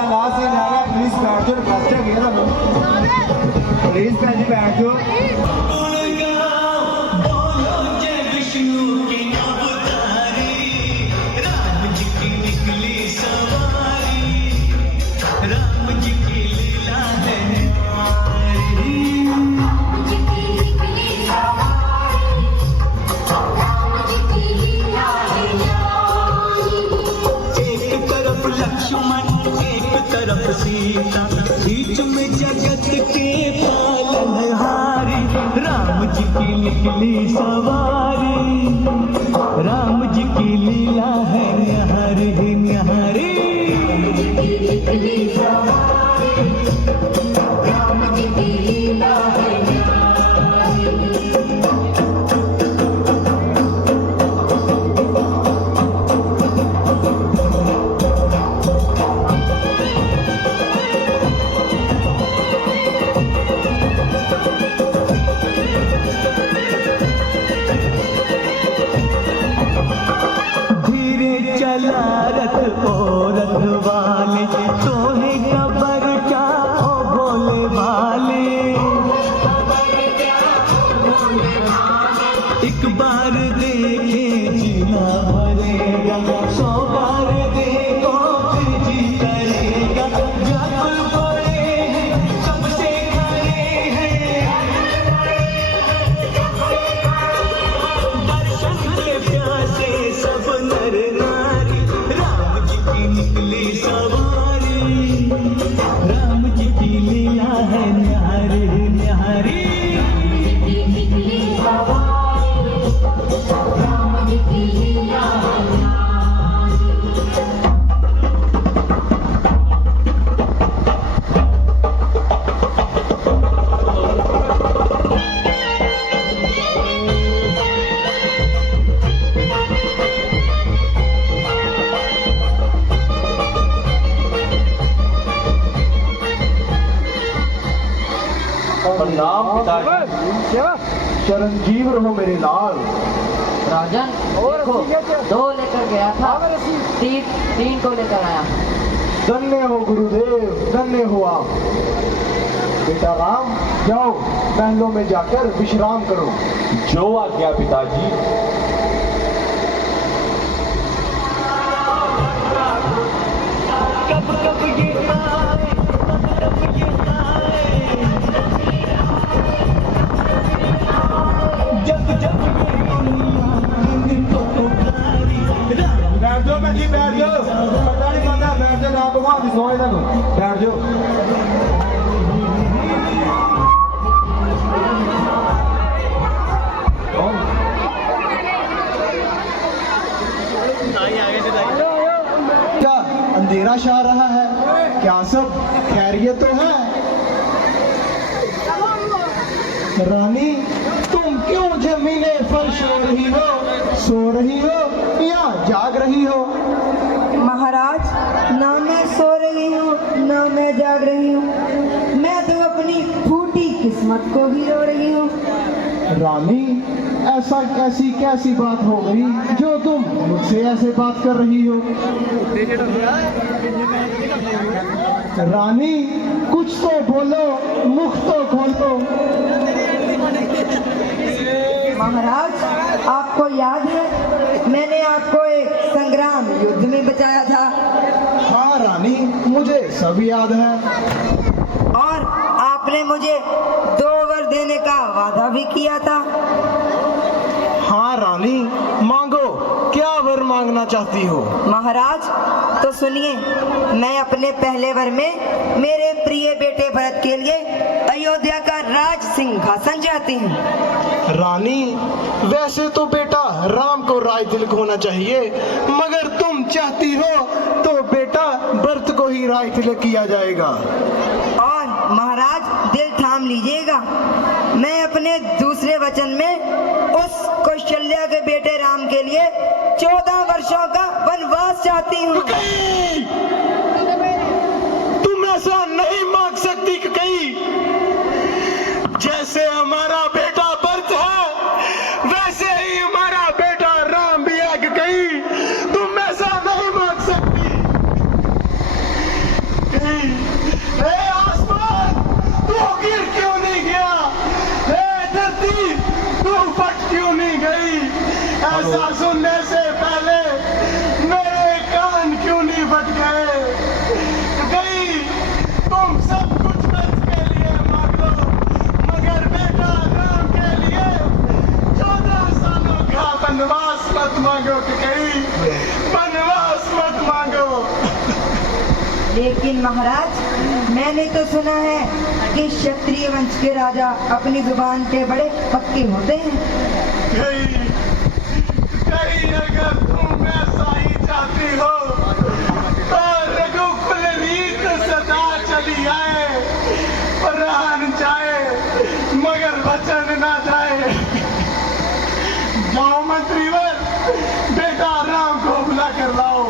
लास्ट सीन आ रहा, प्लीज बैठ जाओ। बच्चा गिरा प्लीज भैन जी बैठ जाओ। सीता बीच में जगत के पालनहारी, राम जी की निकली सवारी, राम जी की लीला है न्यारी न्यारी। राम जी की लीला है औरत वाले तोहे कबर क्या ओ भोले वाले। प्रणाम पिताजी। चिरंजीव रहो मेरे लाल। राजन देखो, 2 लेकर गया था, 3 को लेकर आया। धन्य हो गुरुदेव, धन्य हो आप। बेटा राम, जाओ महलों में जाकर विश्राम करो। जो आज्ञा पिताजी। कब कब ये आए, कब ये आए, जब जब ये दुनिया इनको पुकारी। बैठ जाओ मैं जी, बैठ जाओ। पता नहीं पता, बैठ जाओ। आप भगवान की सौं इन्हों बैठ जाओ। क्या अंधेरा छा रहा है? क्या सब खैरियत तो है? रानी, तुम क्यों जमीने पर सो रही हो या जाग रही हो? महाराज, ना मैं सो रही हूँ ना मैं जाग रही हूँ, मैं तो अपनी फूटी किस्मत को ही रो रही हूँ। रानी, ऐसा कैसी बात हो गई जो तुम मुझसे ऐसे बात कर रही हो? रानी, कुछ तो बोलो, मुख तो खोलो। महाराज, आपको याद है मैंने आपको एक संग्राम युद्ध में बचाया था? हाँ रानी, मुझे सब याद है। और आपने मुझे 2 वर देने का वादा भी किया था। हाँ रानी, मांगो, क्या वर मांगना चाहती हो? महाराज, तो सुनिए, मैं अपने पहले वर में मेरे प्रिय बेटे भरत के लिए अयोध्या का राज सिंहासन चाहती हूँ। रानी, वैसे तो बेटा राम को राज तिलक होना चाहिए, मगर तुम चाहती हो तो बेटा भरत को ही राज तिलक किया जाएगा। और महाराज, दिल थाम लीजिएगा, मैं अपने दूसरे वचन में उस कौशल्या के बेटे राम के लिए 14 वर्षों का वनवास चाहती हूँ। तुम ऐसा नहीं मांग सकती कहीं। जैसे हमारा बेटा भरत है, वैसे ही हमारा बेटा राम भी है कि कहीं तुम ऐसा नहीं मांग सकती। हे आसमान, तू गिर क्यों नहीं गया? हे धरती, तू फट क्यों नहीं गई? ऐसा सुनने से पहले मेरे कान क्यों नहीं फट गए? गई, तुम सब कुछ बच के लिए मांग लो, मगर बेटा राम के लिए 14 सालों का वनवास मत मांगो कि कहीं वनवास मत मांगो। लेकिन महाराज, मैंने तो सुना है कि क्षत्रिय वंश के राजा अपनी जुबान के बड़े पक्के होते हैं। कहीं अगर तुम ऐसा ही चाहती हो तो रघुकुल रीत सदा चली आए, प्राण जाए मगर वचन ना जाए। जाओ मंत्रीवर, बेटा राम को बुला कर लाओ।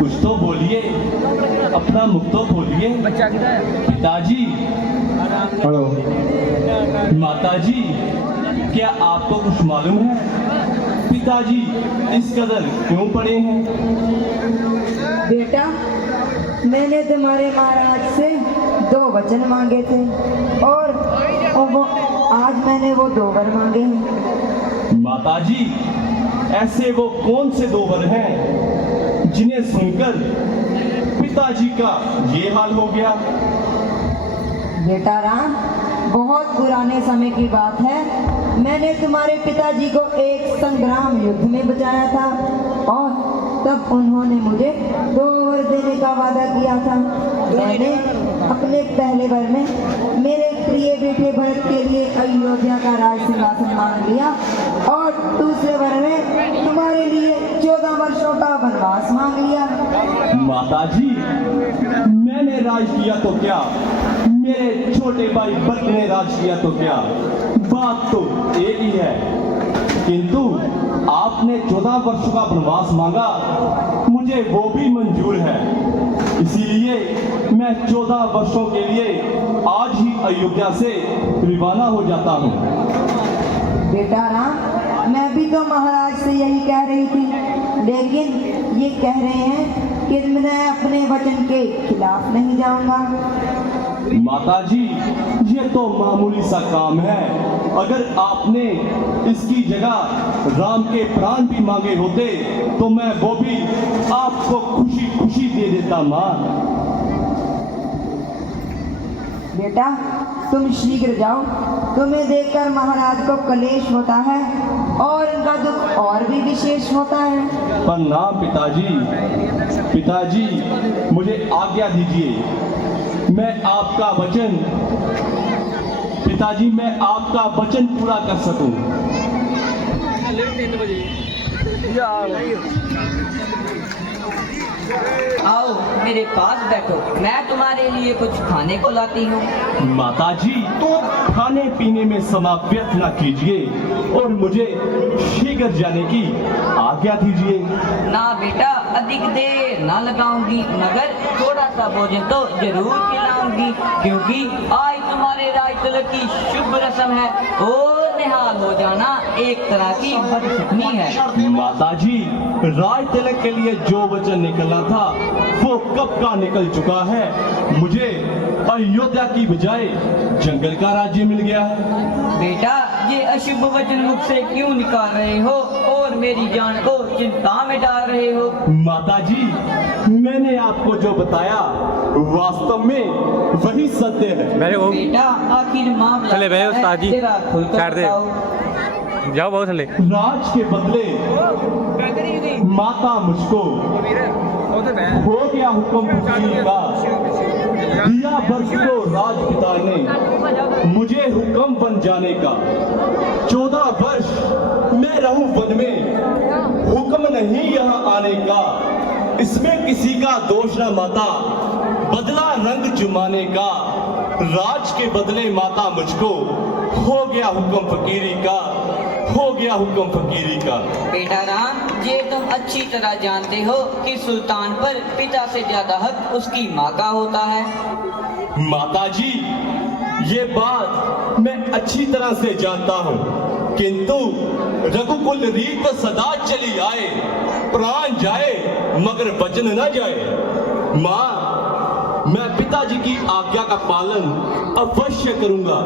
कुछ तो बोलिए, अपना मुख तो खोलिए। पिताजी, हेलो माताजी, क्या आपको कुछ मालूम है? पिताजी इस कदर क्यों पड़े हैं? बेटा, मैंने तुम्हारे महाराज से 2 वचन मांगे थे और आज मैंने वो 2 वर मांगे हैं। माताजी, ऐसे वो कौन से 2 वर हैं जिन्हें सुनकर पिताजी का ये हाल हो गया। बेटा राम, बहुत पुराने समय की बात है। मैंने तुम्हारे पिताजी को एक संग्राम युद्ध में बचाया था और तब उन्होंने मुझे 2 वर देने का वादा किया था। मैंने अपने पहले वर में मेरे प्रिय बेटे भरत के लिए अयोध्या का राज सिंहासन मांग लिया और दूसरे वर में तुम्हारे लिए 14 वर्षों का वनवास मांग लिया। माताजी, मैंने राज किया तो क्या, मेरे छोटे भाई भरत ने राज किया तो क्या, बात तो एक ही है। किंतु आपने 14 वर्षों का वनवास मांगा, मुझे वो भी मंजूर है। इसीलिए मैं 14 वर्षों के लिए आज ही अयोध्या से रवाना हो जाता हूँ। बेटा राम, मैं भी तो महाराज से यही कह रही थी, लेकिन ये कह रहे हैं कि मैं अपने वचन के खिलाफ नहीं जाऊंगा। माताजी, ये तो मामूली सा काम है। अगर आपने इसकी जगह राम के प्राण भी मांगे होते तो मैं वो भी आपको खुशी खुशी दे देता मां। बेटा, तुम शीघ्र जाओ। तुम्हें देखकर महाराज को क्लेश होता है और उनका दुख और भी विशेष होता है। प्रणाम पिताजी। पिताजी, मुझे आज्ञा दीजिए, मैं आपका वचन पिताजी मैं आपका वचन पूरा कर सकूं। आओ मेरे पास बैठो, मैं तुम्हारे लिए कुछ खाने को लाती हूँ। माताजी, तो खाने पीने में समय व्यर्थ न कीजिए और मुझे शीघ्र जाने की आज्ञा दीजिए। ना बेटा, अधिक देर ना लगाऊंगी, मगर थोड़ा सा भोजन तो जरूर खिलाऊंगी, क्योंकि आज तुम्हारे राज तिलक की शुभ रस्म है और निहाल हो जाना एक तरह की बदकिस्मती है। माताजी, राज तिलक के लिए जो वचन निकलना था वो कब का निकल चुका है। मुझे अयोध्या की बजाय जंगल का राज्य मिल गया है। बेटा, ये अशुभ वचन मुख से क्यों निकाल रहे हो और मेरी जान को चिंता में डाल रहे हो? माताजी, मैंने आपको जो बताया वास्तव में वही सत्य है। बेटा, आखिर मामला तेरा खुलकर बताओ। जाओ बहुत चले। राज के बदले माता मुझको हो गया हुक्म फकीरी का, दिया वर्ष को राजपिता ने मुझे हुक्म बन जाने का। 14 वर्ष मैं रहूं वन में, हुक्म नहीं यहाँ आने का। इसमें किसी का दोष न माता, बदला रंग जुमाने का। राज के बदले माता मुझको हो गया हुक्म फकीरी का, हो गया हुक्म फकीरी का। बेटा राम, ये तुम अच्छी तरह जानते हो कि सुल्तान पर पिता से ज्यादा हक उसकी माँ का होता है। माताजी, ये बात मैं अच्छी तरह से जानता हूँ, किंतु रघुकुल रीत सदा चली आए, प्राण जाए मगर वचन न जाए। माँ, मैं पिताजी की आज्ञा का पालन अवश्य करूंगा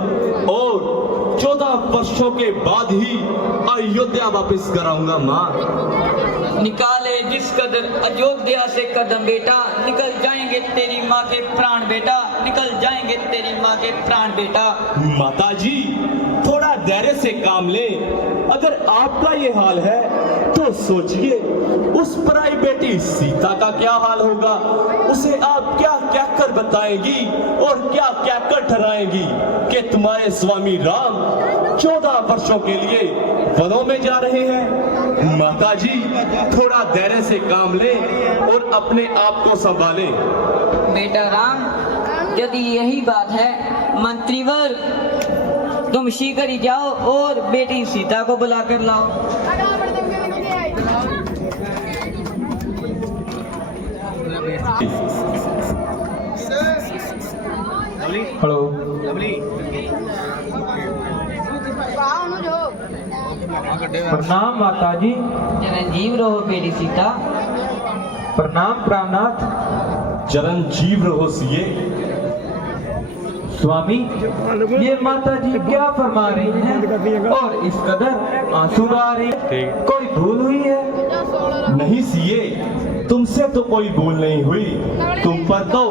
और 14 वर्षों के बाद ही अयोध्या वापस कराऊंगा। माँ, निकाले जिस कदर अयोध्या से कदम बेटा, निकल जाएंगे तेरी माँ के प्राण बेटा, निकल जाएंगे तेरी माँ के प्राण बेटा। माताजी, थोड़ा धैर्य से काम ले। अगर आपका ये हाल है तो सोचिए उस पराई बेटी सीता का क्या हाल होगा। उसे आप क्या क्या कर बताएंगी और क्या क्या कर ठहराएंगी कि तुम्हारे स्वामी राम 14 वर्षों के लिए वनों में जा रहे हैं। माताजी, थोड़ा धैर्य से काम ले और अपने आप को संभाले। बेटा राम, यदि यही बात है मंत्रीवर, तुम शीघ्र ही जाओ और बेटी सीता को बुला कर लाओ। हेलो। प्रणाम माताजी। चिरंजीव रहो बेटी सीता। प्रणाम प्राणनाथ। चिरंजीव रहो सिए। स्वामी, ये माता जी क्या फरमा रही हैं और इस कदर आंसू आ रही हैं? कोई भूल हुई है? नहीं सिए, तुमसे तो कोई भूल नहीं हुई, तुम पर तो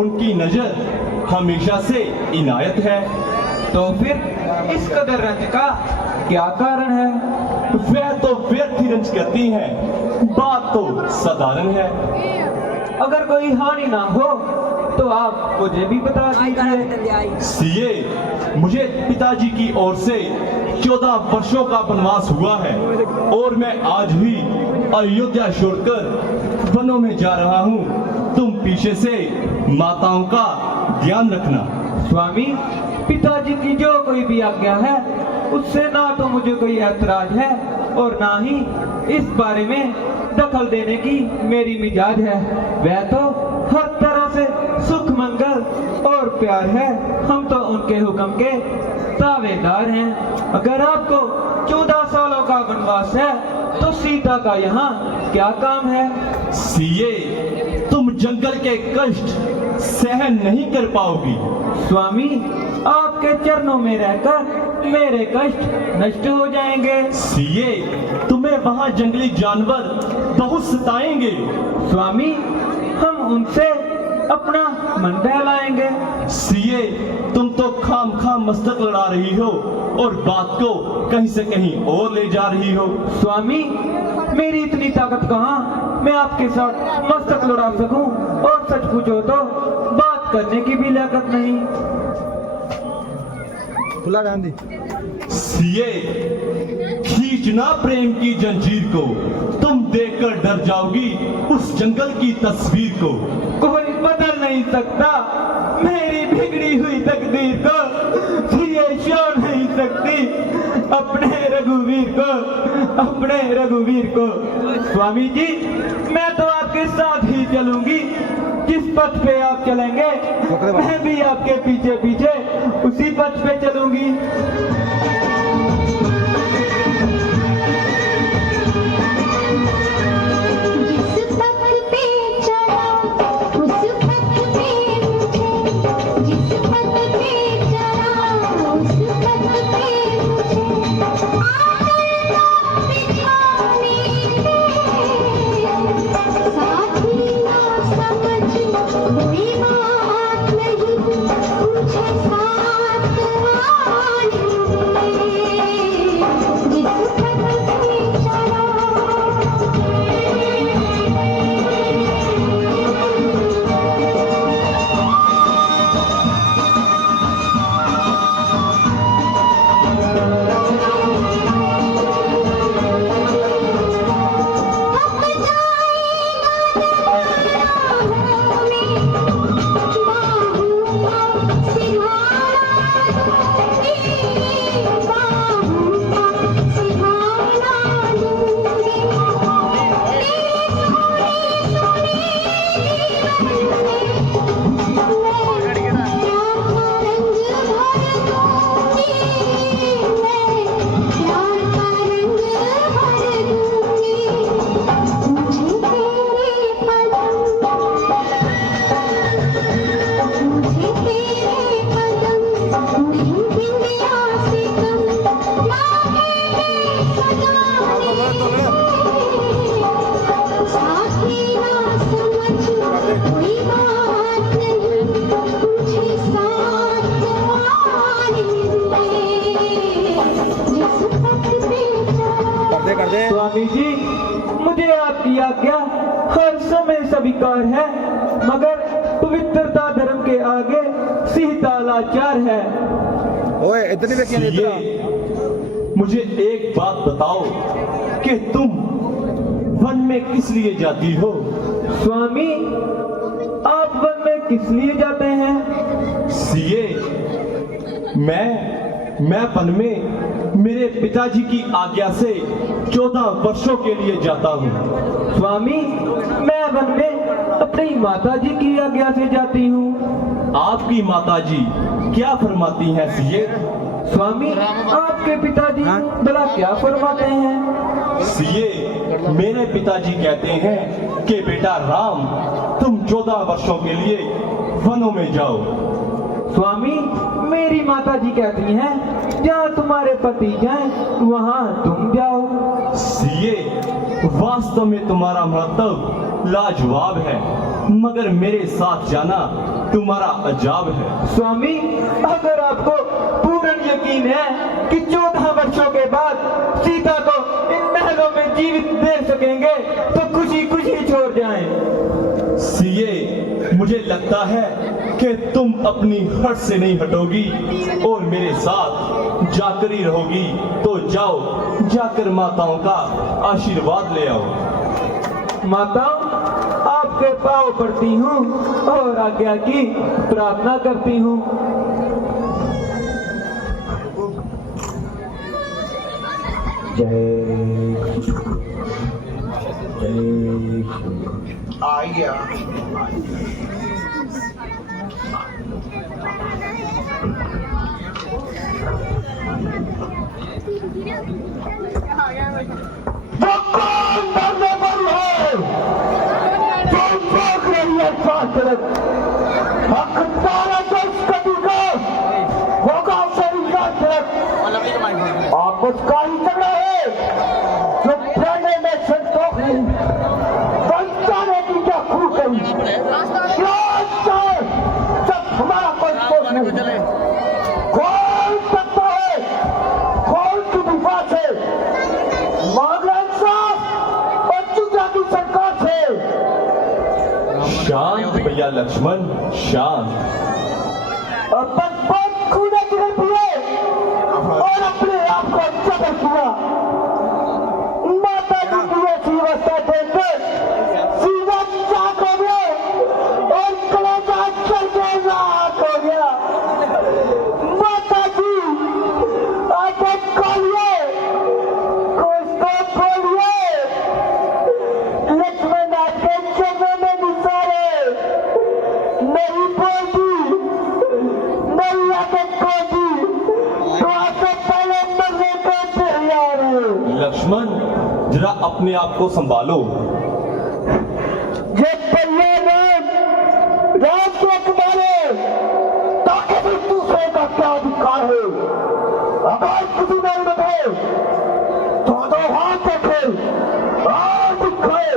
उनकी नजर हमेशा से इनायत है। तो फिर इस कदर रंज का क्या कारण है? वह तो व्यर्थ ही रंज करती हैं, बात तो साधारण है। अगर कोई हानि ना हो तो आप मुझे भी बता दीजिए। सीए, मुझे पिताजी की ओर से 14 वर्षों का वनवास हुआ है और मैं आज ही अयोध्या छोड़कर वनों में जा रहा हूँ। तुम पीछे से माताओं का ध्यान रखना। स्वामी, पिताजी की जो कोई भी आज्ञा है उससे ना तो मुझे कोई ऐतराज है और ना ही इस बारे में दखल देने की मेरी मिजाज है। वह तो हर तरह से सुख मंगल और प्यार है, हम तो उनके हुक्म के तावेदार हैं। अगर आपको 14 सालों का वनवास है तो सीता का यहाँ क्या काम है? सीए, तुम जंगल के कष्ट सहन नहीं कर पाओगी। स्वामी, आपके चरणों में रहकर मेरे कष्ट नष्ट हो जाएंगे। सीए, तुम्हें वहाँ जंगली जानवर बहुत सताएंगे। स्वामी, हम उनसे अपना मन बहलाएंगे। सीए, तुम तो खाम खाम मस्तक लड़ा रही हो और बात को कहीं से कहीं और ले जा रही हो। स्वामी, मेरी इतनी ताकत कहाँ मैं आपके साथ मस्तक लड़ा सकूं, और सच पूछो तो बात करने की भी लायक नहीं। खुला गांधी सीए, खींचना प्रेम की जंजीर को, तुम देखकर डर जाओगी उस जंगल की तस्वीर को। कोई बदल नहीं सकता मेरी बिगड़ी हुई तकदीर को, ये छोड़ नहीं सकती अपने रघुवीर को, अपने रघुवीर को। स्वामी जी, मैं तो आपके साथ ही चलूंगी, जिस पथ पे आप चलेंगे मैं भी आपके पीछे पीछे उसी पथ पे चलूंगी। स्वामी जी, मुझे आपकी आज्ञा हर समय स्वीकार है, मगर पवित्रता धर्म के आगे सीता लाचार है। ओए इतनी भी सीए, मुझे एक बात बताओ कि तुम वन में किस लिए जाती हो? स्वामी, आप वन में किस लिए जाते हैं? सीए, मैं वन में मेरे पिताजी की आज्ञा से 14 वर्षों के लिए जाता हूँ। स्वामी, मैं वन में अपनी माताजी की आज्ञा से जाती हूँ। आपकी माताजी क्या फरमाती हैं सीए? स्वामी, आपके पिताजी भला क्या फरमाते हैं? सीए, मेरे पिताजी कहते हैं कि बेटा राम, तुम 14 वर्षों के लिए वनों में जाओ। स्वामी, मेरी माताजी कहती हैं जहाँ तुम्हारे पति जाएं वहाँ तुम जाओ। सीए, वास्तव में तुम्हारा मतलब लाजवाब है, मगर मेरे साथ जाना तुम्हारा अजाब है। स्वामी, अगर आपको पूर्ण यकीन है कि 14 वर्षों के बाद सीता को इन महलों में जीवित देख सकेंगे तो खुशी खुशी छोड़ जाएं। सीए, मुझे लगता है कि तुम अपनी हट से नहीं हटोगी और मेरे साथ जाकर ही रहोगी। तो जाओ, जाकर माताओं का आशीर्वाद ले आओ। माताओं, आपके पाँव पड़ती हूँ और आज्ञा की प्रार्थना करती हूँ। आप उसका ही झगड़ा है जो प्याने में संतोष नहीं, बचाने की क्या खूब करी, क्या अच्छा है जब हमारा कोई सोच नहीं। कौन सकता है, कौन की दिफा से, मामला इंसाफ और चुजा की सरकार से। शांत भैया लक्ष्मण, शांत। और बचपन खूने गिरे पिए और अपने आप को जबर किया। माता जी की ऐसी अवस्था देखकर सीधा चाक हो गया और कलेजा चल के राख हो गया। माता जी आगे खोलिए, कुछ तो बोलिए। लक्ष्मण आके चरणों में निसारे, नहीं बोलती, नहीं आगे खोजी, तो आपसे पहले मरने को तैयार है। लक्ष्मण, जरा अपने आप को संभालो। ये परिवार राज को तुम्हारे ताकि भी दूसरे का क्या अधिकार है। अगर किसी ने बताए तो दो हाथ देखे और दिखाए,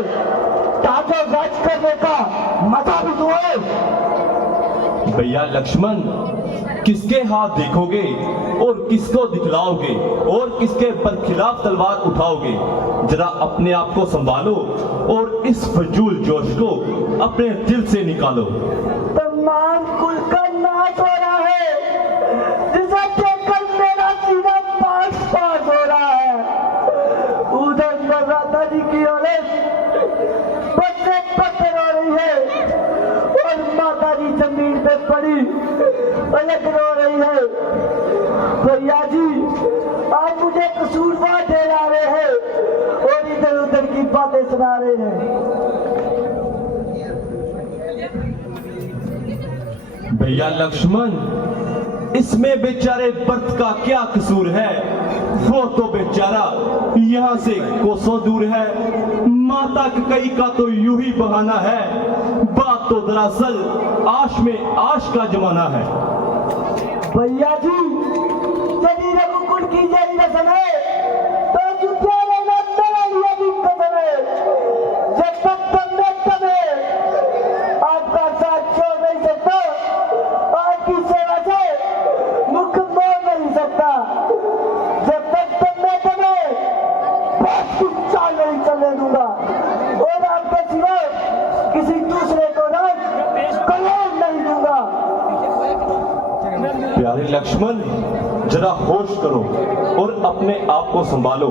ताकि राज करने का मजा भी तो है। भैया लक्ष्मण, किसके हाथ देखोगे और किसको दिखलाओगे और किसके बरखिलाफ तलवार उठाओगे? जरा अपने आप को संभालो और इस फजूल जोश को अपने दिल से निकालो। तमाम कुल का नाश हो रहा है, जिसे देखकर मेरा सीना पास हो रहा है। उधर राधा जी की औरत बच्चे पत्थर हो रही है और माता जी जमीन पे पड़ी अलग रो रही है। भैया जी, आप मुझे कसूरवार ठहरा रहे हैं और इधर उधर की बातें सुना रहे हैं। भैया लक्ष्मण, इसमें बेचारे भरत का क्या कसूर है? वो तो बेचारा यहाँ से कोसों दूर है। माता कई का तो यूं ही बहाना है, बात तो दरअसल आश में आश का जमाना है। भैया जी, यदि रघुकुल की जय रसम है तो जुटिया रहना मेरा लिए भी कसम है। जब तक तुम में दम है, आपका साथ छोड़ नहीं सकता, आपकी सेवा से मुख मोड़ नहीं सकता। जब तक तुम में दम है, बात की चाल नहीं चलने दूंगा और आपके सिवा किसी दूसरे को राज कलम नहीं दूंगा। प्यारे लक्ष्मण, जरा होश करो और अपने आप को संभालो।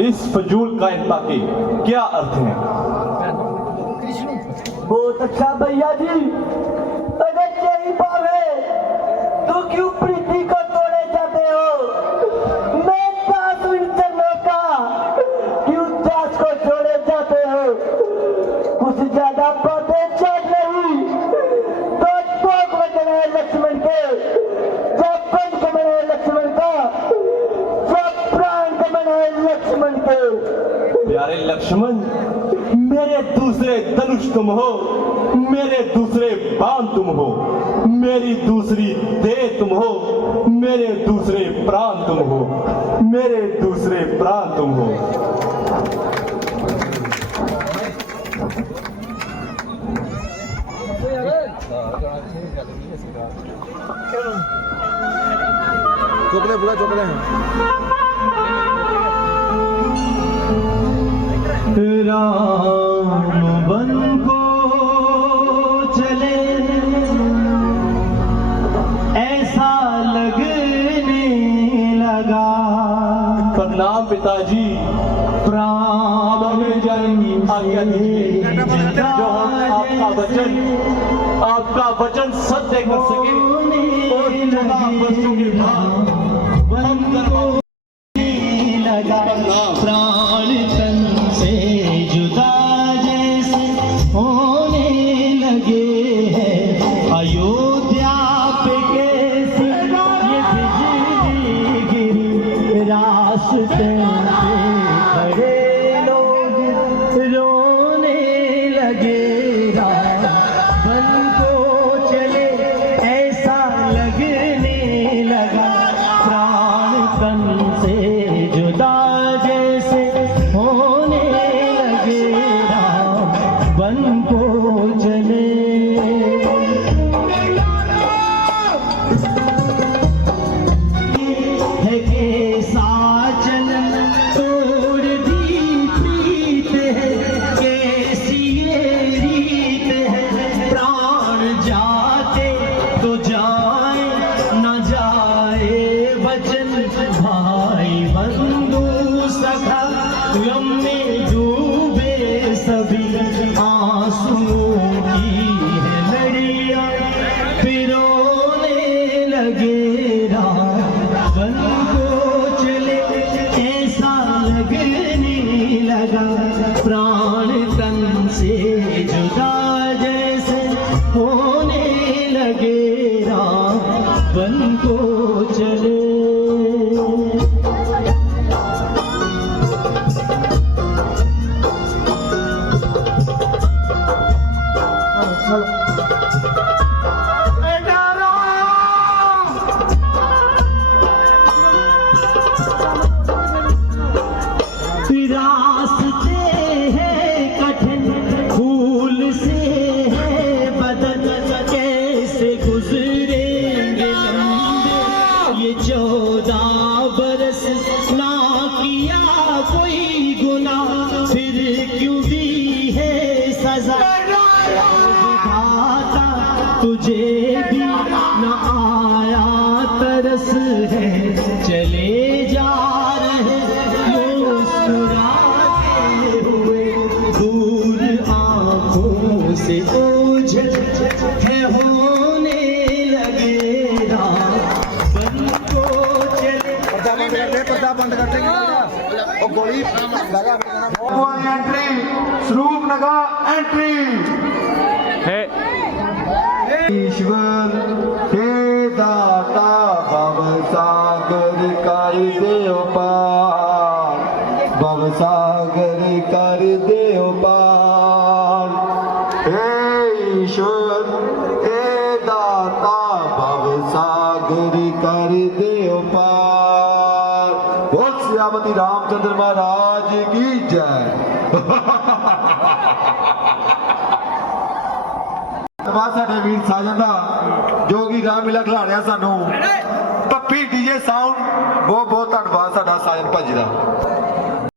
इस फजूल कायरता के क्या अर्थ हैं? बहुत अच्छा भैया जी, अगर यही भाव है तो क्यों प्रीति को तोड़े जाते हो? मैं दास हूं इन चरणों का, क्यों दास को छोड़े जाते हो? कुछ ज्यादा बातें चल नहीं तो टोक वचन है लक्ष्मण के, जब पंच गमन है लक्ष्मण का, जब प्राण गमन है लक्ष्मण के। प्यारे लक्ष्मण, मेरे दूसरे धनुष तुम हो, मेरे दूसरे बाण तुम हो, मेरी दूसरी देह तुम हो, मेरे दूसरे प्राण तुम हो, मेरे दूसरे प्राण तुम हो। चुकले पूरा चुकले राम बन को चले ऐसा लगने लगा। प्रणाम पिताजी। प्राण आज्ञा दीजिए जो हम आपका वचन सत्य कर सके और 14 वर्षों के बाद हम लगा। प्राण तन से जुदा जैसे होने लगे हैं। अयोध्या पे कैसे ये बिजली गिरी, रास्ते पे खड़े लोग रोने लगे। रावण को चले ऐसा लगने लगा। प्राण तन से जुदा जैसे होने लगे। रावण को चले है कैसा चलन तोड़ दी प्रीत है। कैसी ये रीत है प्राण जाते तो जाए न जाए वचन। भाई बंधु सखा गम में डूबे सभी। आंसुओं की है लड़ियां पिरोने लगे। रावण को चले ऐसा लगने लगा। प्राण तन से जुदा जैसे होने लगे। रावण को चले रास्ते हैं कठिन, फूल से है बदन। कैसे गुजरेंगे लंबे ये 14 बरस। ना किया कोई गुनाह फिर क्यों दी है सजा। विधाता तुझे भी न आया तरस है। चले जा रहे मुस्कुराते हुए, दूर आंखों से ओझल है होने लगे। रावण को चले पर्दा बंद कर देंगे और गोली लगा। एंट्री स्वरूप नगर एंट्री है ईश्वर हे दाता भव सागर कर देव पार। भव सागर कर देव पार। हे ईश्वर हे दाता भव सागर कर देव पार। बोल सियापति रामचंद्र महाराज की जय। ਧੰਨਵਾਦ ਸਾਡੇ ਵੀਰ ਸਾਜਨ ਦਾ ਜੋ ਕਿ ਰਾਹ ਮਿਲਾ ਖਿਲਾ ਰਿਹਾ ਸਾਨੂੰ। ਪੱਪੀ ਡੀਜੇ ਸਾਊਂਡ ਬਹੁਤ ਬਹੁਤ ਧੰਨਵਾਦ ਸਾਡਾ ਸਾਜਨ ਭਾਜੀ ਦਾ।